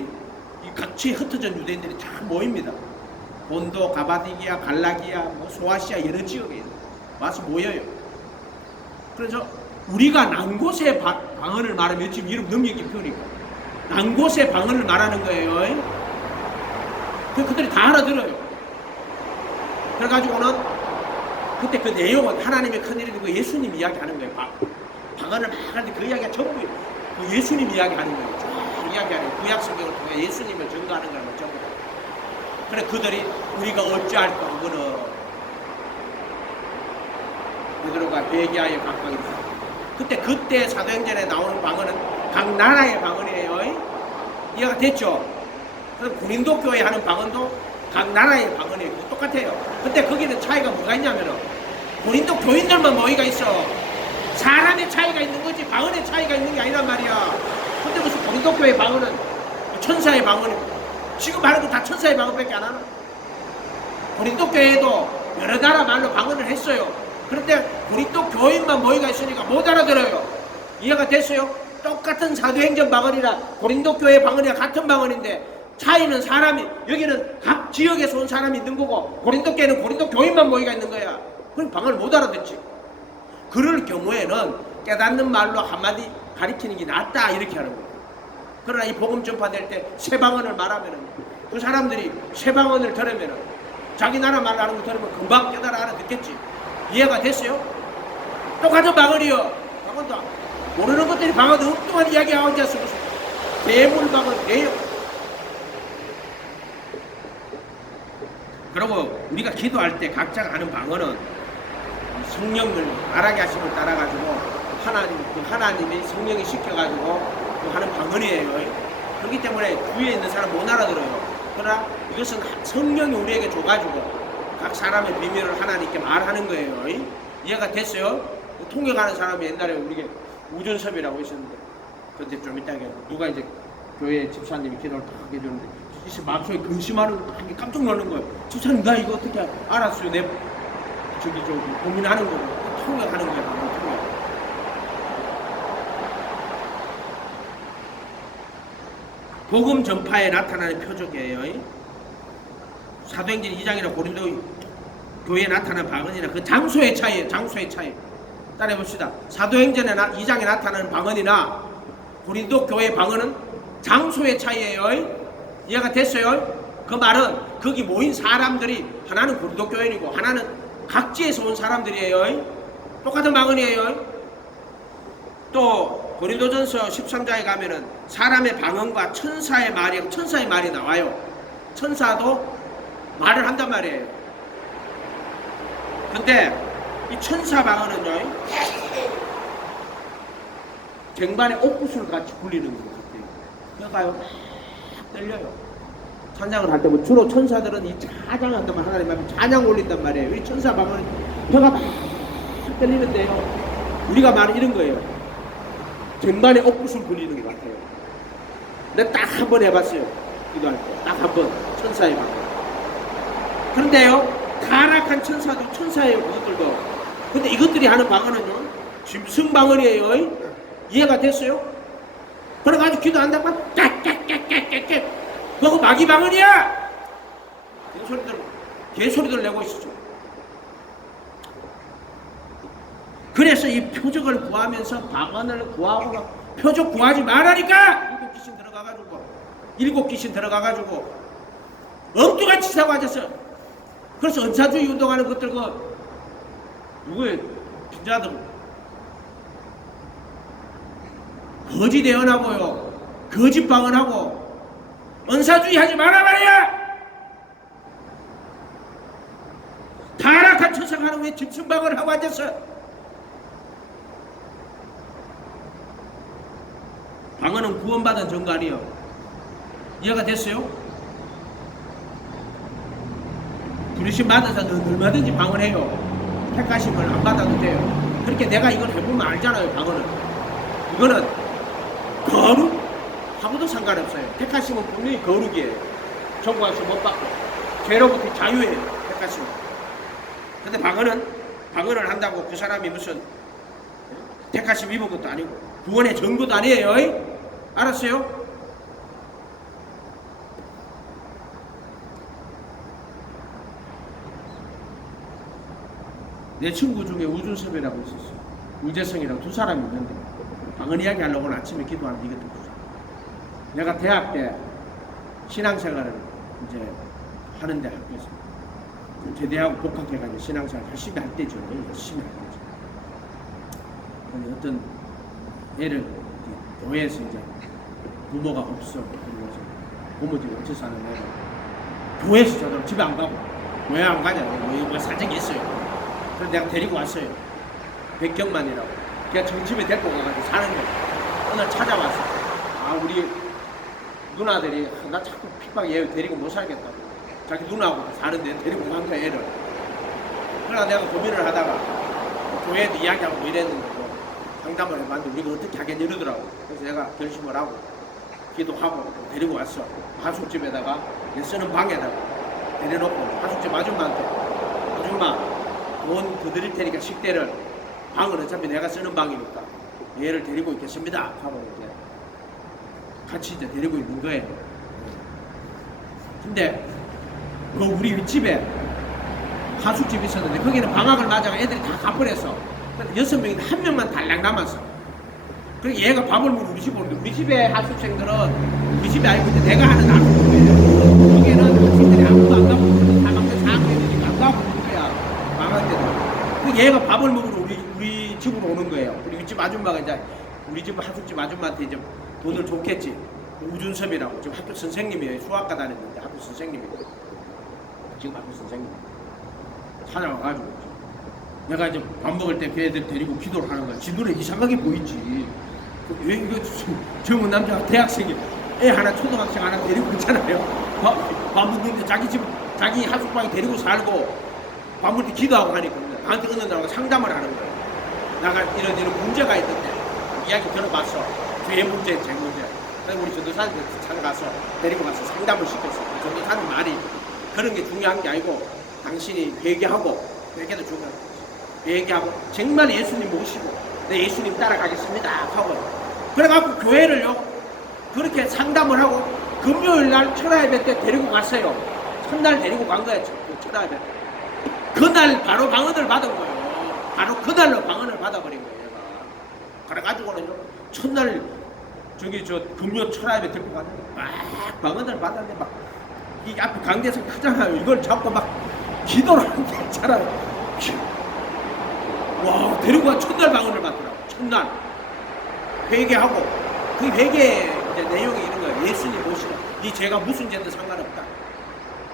이 같이 흩어진 유대인들이 다 모입니다. 본도, 가바디기아, 갈라기아, 뭐 소아시아 여러 지역에 와서 모여요. 그래서 우리가 난 곳의 방언을 말하면 지금 이름 넘기기 편이고 난 곳의 방언을 말하는 거예요. 그들이 다 알아들어요. 그래가지고는 그때 그 내용은 하나님의 큰일이고 예수님 이야기하는 거예요. 방언을 막 하는데 그 이야기가 전부 그 예수님 이야기하는 거예요. 쭉 이야기하는 구약 성경을 통해 예수님을 증거하는 거예요. 전부. 그래 그들이 우리가 어찌할까 그거는 베드로가 베기아의 각방이다. 그때 사도행전에 나오는 방언은 각 나라의 방언이에요. 이해가 됐죠? 그럼 고린도 교회 하는 방언도 각 나라의 방언이에요. 똑같아요. 근데 거기는 차이가 뭐가 있냐면은 고린도 교인들만 모이가 있어. 사람의 차이가 있는 거지 방언의 차이가 있는 게 아니란 말이야. 근데 무슨 고린도 교회 방언은 천사의 방언이고 지금 하는 거 다 천사의 방언밖에 안 하나? 고린도 교회에도 여러 나라 말로 방언을 했어요. 그런데 고린도 교인만 모이가 있으니까 못 알아들어요. 이해가 됐어요? 똑같은 사도행전 방언이라 고린도 교회 방언이랑 같은 방언인데 차이는 사람이 여기는 각 지역에서 온 사람이 있는 거고 고린도 교회는 고린도 교인만 모이가 있는 거야. 그럼 방언을 못 알아듣지. 그럴 경우에는 깨닫는 말로 한마디 가리키는 게 낫다 이렇게 하는 거예요. 그러나 이 복음 전파될 때 새 방언을 말하면은 그 사람들이 새 방언을 들으면은 자기 나라 말 하는 거 들으면 금방 깨달아 알아듣겠지. 이해가 됐어요? 똑같은 방언이요. 방언도 모르는 것들이 방언도 엉뚱한 이야기하고 앉아서 무슨 대물 방언 대요. 그리고 우리가 기도할 때 각자가 하는 방언은 성령을 말하게 하심을 따라가지고 하나님이 성령이 시켜가지고 하는 방언이에요. 그렇기 때문에 주위에 있는 사람 못 알아들어요. 그러나 이것은 성령이 우리에게 줘가지고 각 사람의 비밀을 하나님께 말하는 거예요. 이해가 됐어요? 통역하는 사람이 옛날에 우리에게 우준섭이라고 있었는데 그런데 좀 이따 누가 이제 교회 집사님이 기도를 딱 하게 되는데 마음속에 근심하는 거 깜짝 놀라는 거예요. 집사님 나 이거 어떻게 알았어요? 내 고민하는 거고 통역하는 거예요. 통역. 복음 전파에 나타나는 표적이에요. 사도행전 2장이나 고린도 교회에 나타나는 방언이나 그 장소의 차이예요. 장소의 차이. 따라해 봅시다. 사도행전에 2장에 나타나는 방언이나 고린도 교회 방언은 장소의 차이예요. 이해가 됐어요? 그 말은 거기 모인 사람들이 하나는 고린도 교인이고 하나는 각지에서 온 사람들이에요. 똑같은 방언이에요. 또 고린도전서 13장에 가면은 사람의 방언과 천사의 말이 나와요. 천사도 말을 한단 말이에요. 근데 이 천사 방언은요 쟁반에 옥구슬 같이 굴리는 것 같아요. 그러니까요 떨려요. 찬양을 할 때 뭐 주로 천사들은 이 찬양을 한다면 하나님 앞에 찬양 올린단 말이에요. 이 천사 방언은 혀가 막 떨리는데요. 우리가 말은 이런 거예요. 쟁반에 옥구슬 굴리는 것 같아요. 내가 딱 한 번 해봤어요. 기도할 때 딱 한 번 천사의 방언. 그런데요 타락한 천사도 천사예요. 그것들도. 근데 이것들이 하는 방언은요 짐승 방언이에요. 이해가 됐어요? 그래가지고 기도한다고 깍깍깍깍깍깍 그거 마귀 방언이야. 개소리들 내고 있었죠. 그래서 이 표적을 구하면서 방언을 구하고 표적 구하지 말라니까. 일곱 귀신 들어가가지고 엉뚱한 치사고 앉았어. 그래서 은사주의 운동하는 것들 누구의 진자들 거짓 대언하고요 거짓 방언하고 은사주의 하지 마라 말이야. 타락한 천사가 왜 짐승 방언을 하고 앉았어. 방언은 구원받은 정갈이요. 이해가 됐어요? 부르심 받은 사람은 얼마든지 방언해요. 택하심을 안 받아도 돼요. 그렇게 내가 이걸 해보면 알잖아요. 방언은 이거는 거룩하고도 상관없어요. 택하심은 분명히 거룩이에요. 정과수 못 받고 죄로부터 자유예요. 택하심은. 근데 방언을 한다고 그 사람이 무슨 택하심 입은 것도 아니고 구원의 전부도 아니에요. 알았어요? 내 친구 중에 우준섭이라고 있었어. 우재성이라고 두 사람이 있는데 방언 이야기 하려고 아침에 기도하는데 이것도 부자. 내가 대학 때 신앙생활을 이제 하는데 학교에서 제대하고 복학해가지고 신앙생활 열심히 할 때죠. 열심히 할 때죠. 근데 어떤 애를 교회에서 이제 부모가 없어. 그래서 부모들이 어째서 하는 애가 교회에서 저도 집에 안 가고 왜 안 가냐. 뭐 사정이 있어요. 그래서 내가 데리고 왔어요. 백경만이라고. 걔가 정집에 데리고 가가지고 사는 거야. 오늘 찾아왔어. 아, 우리 누나들이 나 자꾸 핍박 얘 데리고 못 살겠다고. 자기 누나하고 사는데 데리고 간 거야, 애를. 그러다 내가 고민을 하다가 교회에도 이야기하고 뭐 이랬는데 뭐 상담을 해봤는데 우리가 어떻게 하겠냐 이러더라고. 그래서 내가 결심을 하고 기도하고 데리고 왔어. 하숙집에다가 쓰는 방에다가 데려놓고 하숙집 아줌마한테 아줌마 돈 더 드릴 테니까 식대를 방은 어차피 내가 쓰는 방이니까 얘를 데리고 있겠습니다 하고 이제 같이 이제 데리고 있는 거예요. 근데 그 우리 집에 하숙집이 있었는데 거기는 방학을 맞아가 애들이 다 가버렸어. 근데 6명인데 한 명만 달랑 남았어. 그리고 얘가 밥을 먹으러 우리 집에 오는데 우리 집에 하숙생들은 우리 집에 알고 있는데 내가 하는 하숙집이에요. 거기는 학생들이 아무도 안 가고 3학년 4학년이니까 안 가고 있는 거야. 방학 때도. 그 얘가 밥을 먹으러 우리 집으로 오는 거예요. 우리 집 아줌마가 이제 우리 집 하숙집 아줌마한테 이제 돈을 줬겠지. 우준섭이라고 지금 학교 선생님이에요. 수학과 다녔는데 학교 선생님이에요. 지금 학교 선생님. 찾아와가지고 내가 이제 밥 먹을 때 걔들 데리고 기도를 하는 거야. 지 눈에 이상하게 보이지. 왜 이거 젊은 남자가 대학생이 애 하나 초등학생 하나 데리고 있잖아요. 밥 먹는데 자기 집 자기 하숙방에 데리고 살고 밥 먹을 때 기도하고 하니까 나한테 어느 날 상담을 하는 거야. 나가 이런 문제가 있는데 이야기 들어봤어. 죄 문제, 제 문제. 그래서 우리 전도사한테 찾아가서 데리고 가서 상담을 시켰어. 전도사는 말이 그런 게 중요한 게 아니고 당신이 회개하고 회개도 중요하고 회개하고 정말 예수님 모시고 내 예수님 따라가겠습니다 하고 그래갖고 교회를요 그렇게 상담을 하고 금요일날 철야예배 때 데리고 갔어요. 첫날 데리고 간 거예요. 철야예배 때. 그날 바로 방언을 받은 거예요. 바로 그날로 방언을 받아버린 거예요. 얘가. 그래가지고는 첫날 저기 금요 철야예배 데리고 갔는데 막 방언을 받았는데 막 이 앞에 강대에서 크잖아요. 이걸 잡고 막 기도를 하는게 있잖아요. 와, 데리고 가 첫날 방언을 받더라고. 첫날. 회개하고, 그 회개 이제 내용이 이런 거예요. 예수님 모시고, 네 죄가 무슨 죄든 상관없다.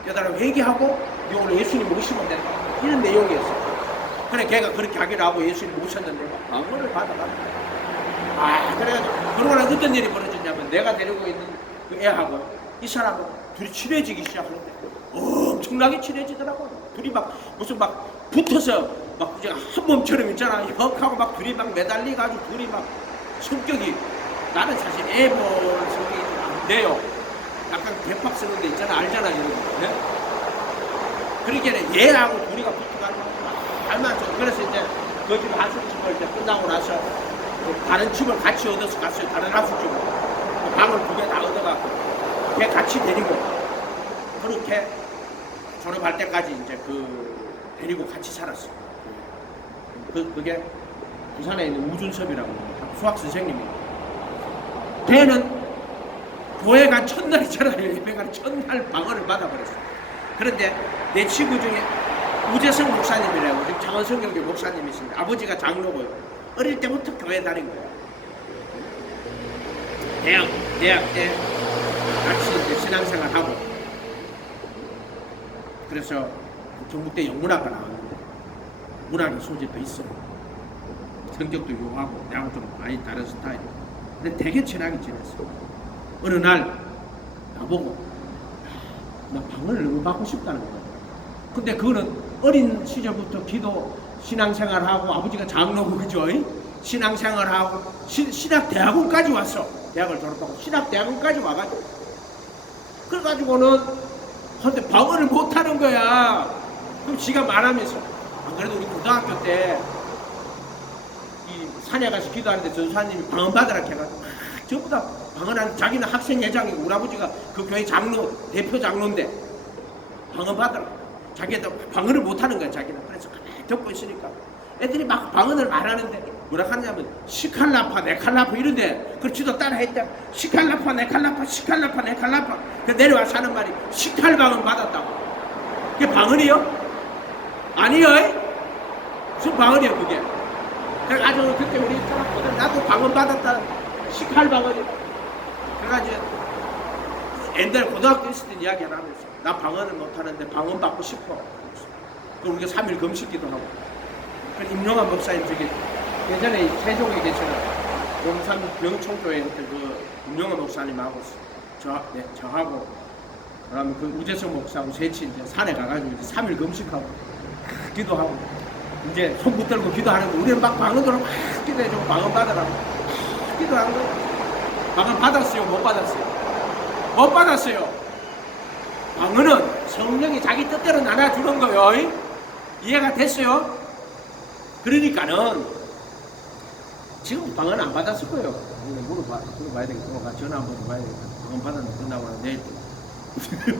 그러다가 회개하고, 네 오늘 예수님 모시면 된다. 이런 내용이었어. 그래, 걔가 그렇게 하기로 하고 예수님 모셨는데, 방언을 받아가지고. 아, 그래가지고, 그러고 나서 어떤 일이 벌어졌냐면, 내가 데리고 있는 그 애하고, 이 사람하고, 둘이 친해지기 시작하는데 엄청나게 친해지더라고요. 둘이 막 무슨 막 붙어서 막 한 몸처럼 있잖아. 헉하고 막 둘이 막 매달리가지고 둘이 막 성격이 나는 사실 애볼 성격이 안 돼요. 약간 개팍 쓰는 데 있잖아. 알잖아 이런 거. 네? 그러니까 얘하고 둘이가 붙어가지고 알맞죠. 그래서 이제 그 집 하숙집을 이제 끝나고 나서 다른 집을 같이 얻어서 갔어요. 다른 하숙집을 방을 2개 다 얻어갖고 걔 같이 데리고 그렇게 졸업할 때까지 이제 데리고 같이 살았어. 그게 부산에 있는 우준섭이라고 수학 선생님이에요. 걔는 교회 간 첫날이잖아요. 예배 간 첫날 방언을 받아버렸어. 그런데 내 친구 중에 우재성 목사님이라고 지금 장원성경교 목사님이 있습니다. 아버지가 장로고요. 어릴 때부터 교회 다닌 거예요. 대학 때 같이 이제 신앙생활하고 그래서 경북대 영문학과 나왔는데 문학의 소질도 있어. 성격도 요하고 나하고 좀 많이 다른 스타일. 근데 되게 친하게 지냈어. 어느 날 나보고 나 방언을 너무 받고 싶다는 거야. 근데 그거는 어린 시절부터 기도 신앙생활하고 아버지가 장로고 그죠? 신앙생활하고 신학대학원까지 왔어. 대학을 졸업하고 신학대학원까지 와가지고 그래가지고는 근데 방언을 못하는 거야. 그럼 지가 말하면서 안 그래도 우리 고등학교 때 이 산에 가서 기도하는데 전사님이 방언 받으라 해가지고 전부 다 방언하는 자기는 학생회장이고 우리 아버지가 그 교회 장로 대표 장로인데 방언 받으라. 자기도 방언을 못하는 거야 자기는. 그래서 가만히 듣고 있으니까 애들이 막 방언을 말하는데 뭐라 하냐면 시칼라파 네칼라파 이런데 그렇지도 따라 했다. 시칼라파 네칼라파 시칼라파 네칼라파 그 내려와서 하는 말이 시칼방언 받았다고. 그게 방언이요? 아니요. 무슨 방언이요 그게. 그래가지고 그때 우리 사람들 나도 방언 받았다. 시칼방언이. 그래가지고 옛날 고등학교 있을 때 이야기 하면서 나 방언을 못하는데 방언 받고 싶어. 그럼 우리가 3일 금식기도 하고. 임용환 목사님 저기 예전에 세종에 계시는 용산 명총교회 그때 그 윤영호 목사님하고 저하고 그다음에 그 우재성 목사하고 셋이 이제 산에 가가지고 이제 3일 금식하고 기도하고 이제 손 붙들고 기도하는 거 우리는 막 방언으로 막 기도해주고 방언 받으라고 기도하는 거 방언 받았어요? 못 받았어요? 못 받았어요. 방언은 성령이 자기 뜻대로 나눠주는 거요. 이해가 됐어요? 그러니까는 지금 방언 안 받았을 거예요. 물어봐야 되겠다. 전화 한번 해봐야 되겠다. 방언 받았나 끝나고 내일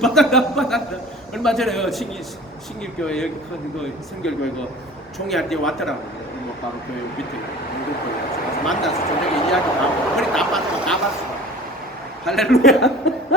받았나 안 받았나. 얼마 전에 신길교회 여기 큰 그 성결교회 그 총회할 때 왔더라고. 뭐 바로 교회 밑에 연극교회 가서 만나서 저녁에 이야기도 하고 머리 다 빠지고 다 봤어. 할렐루야.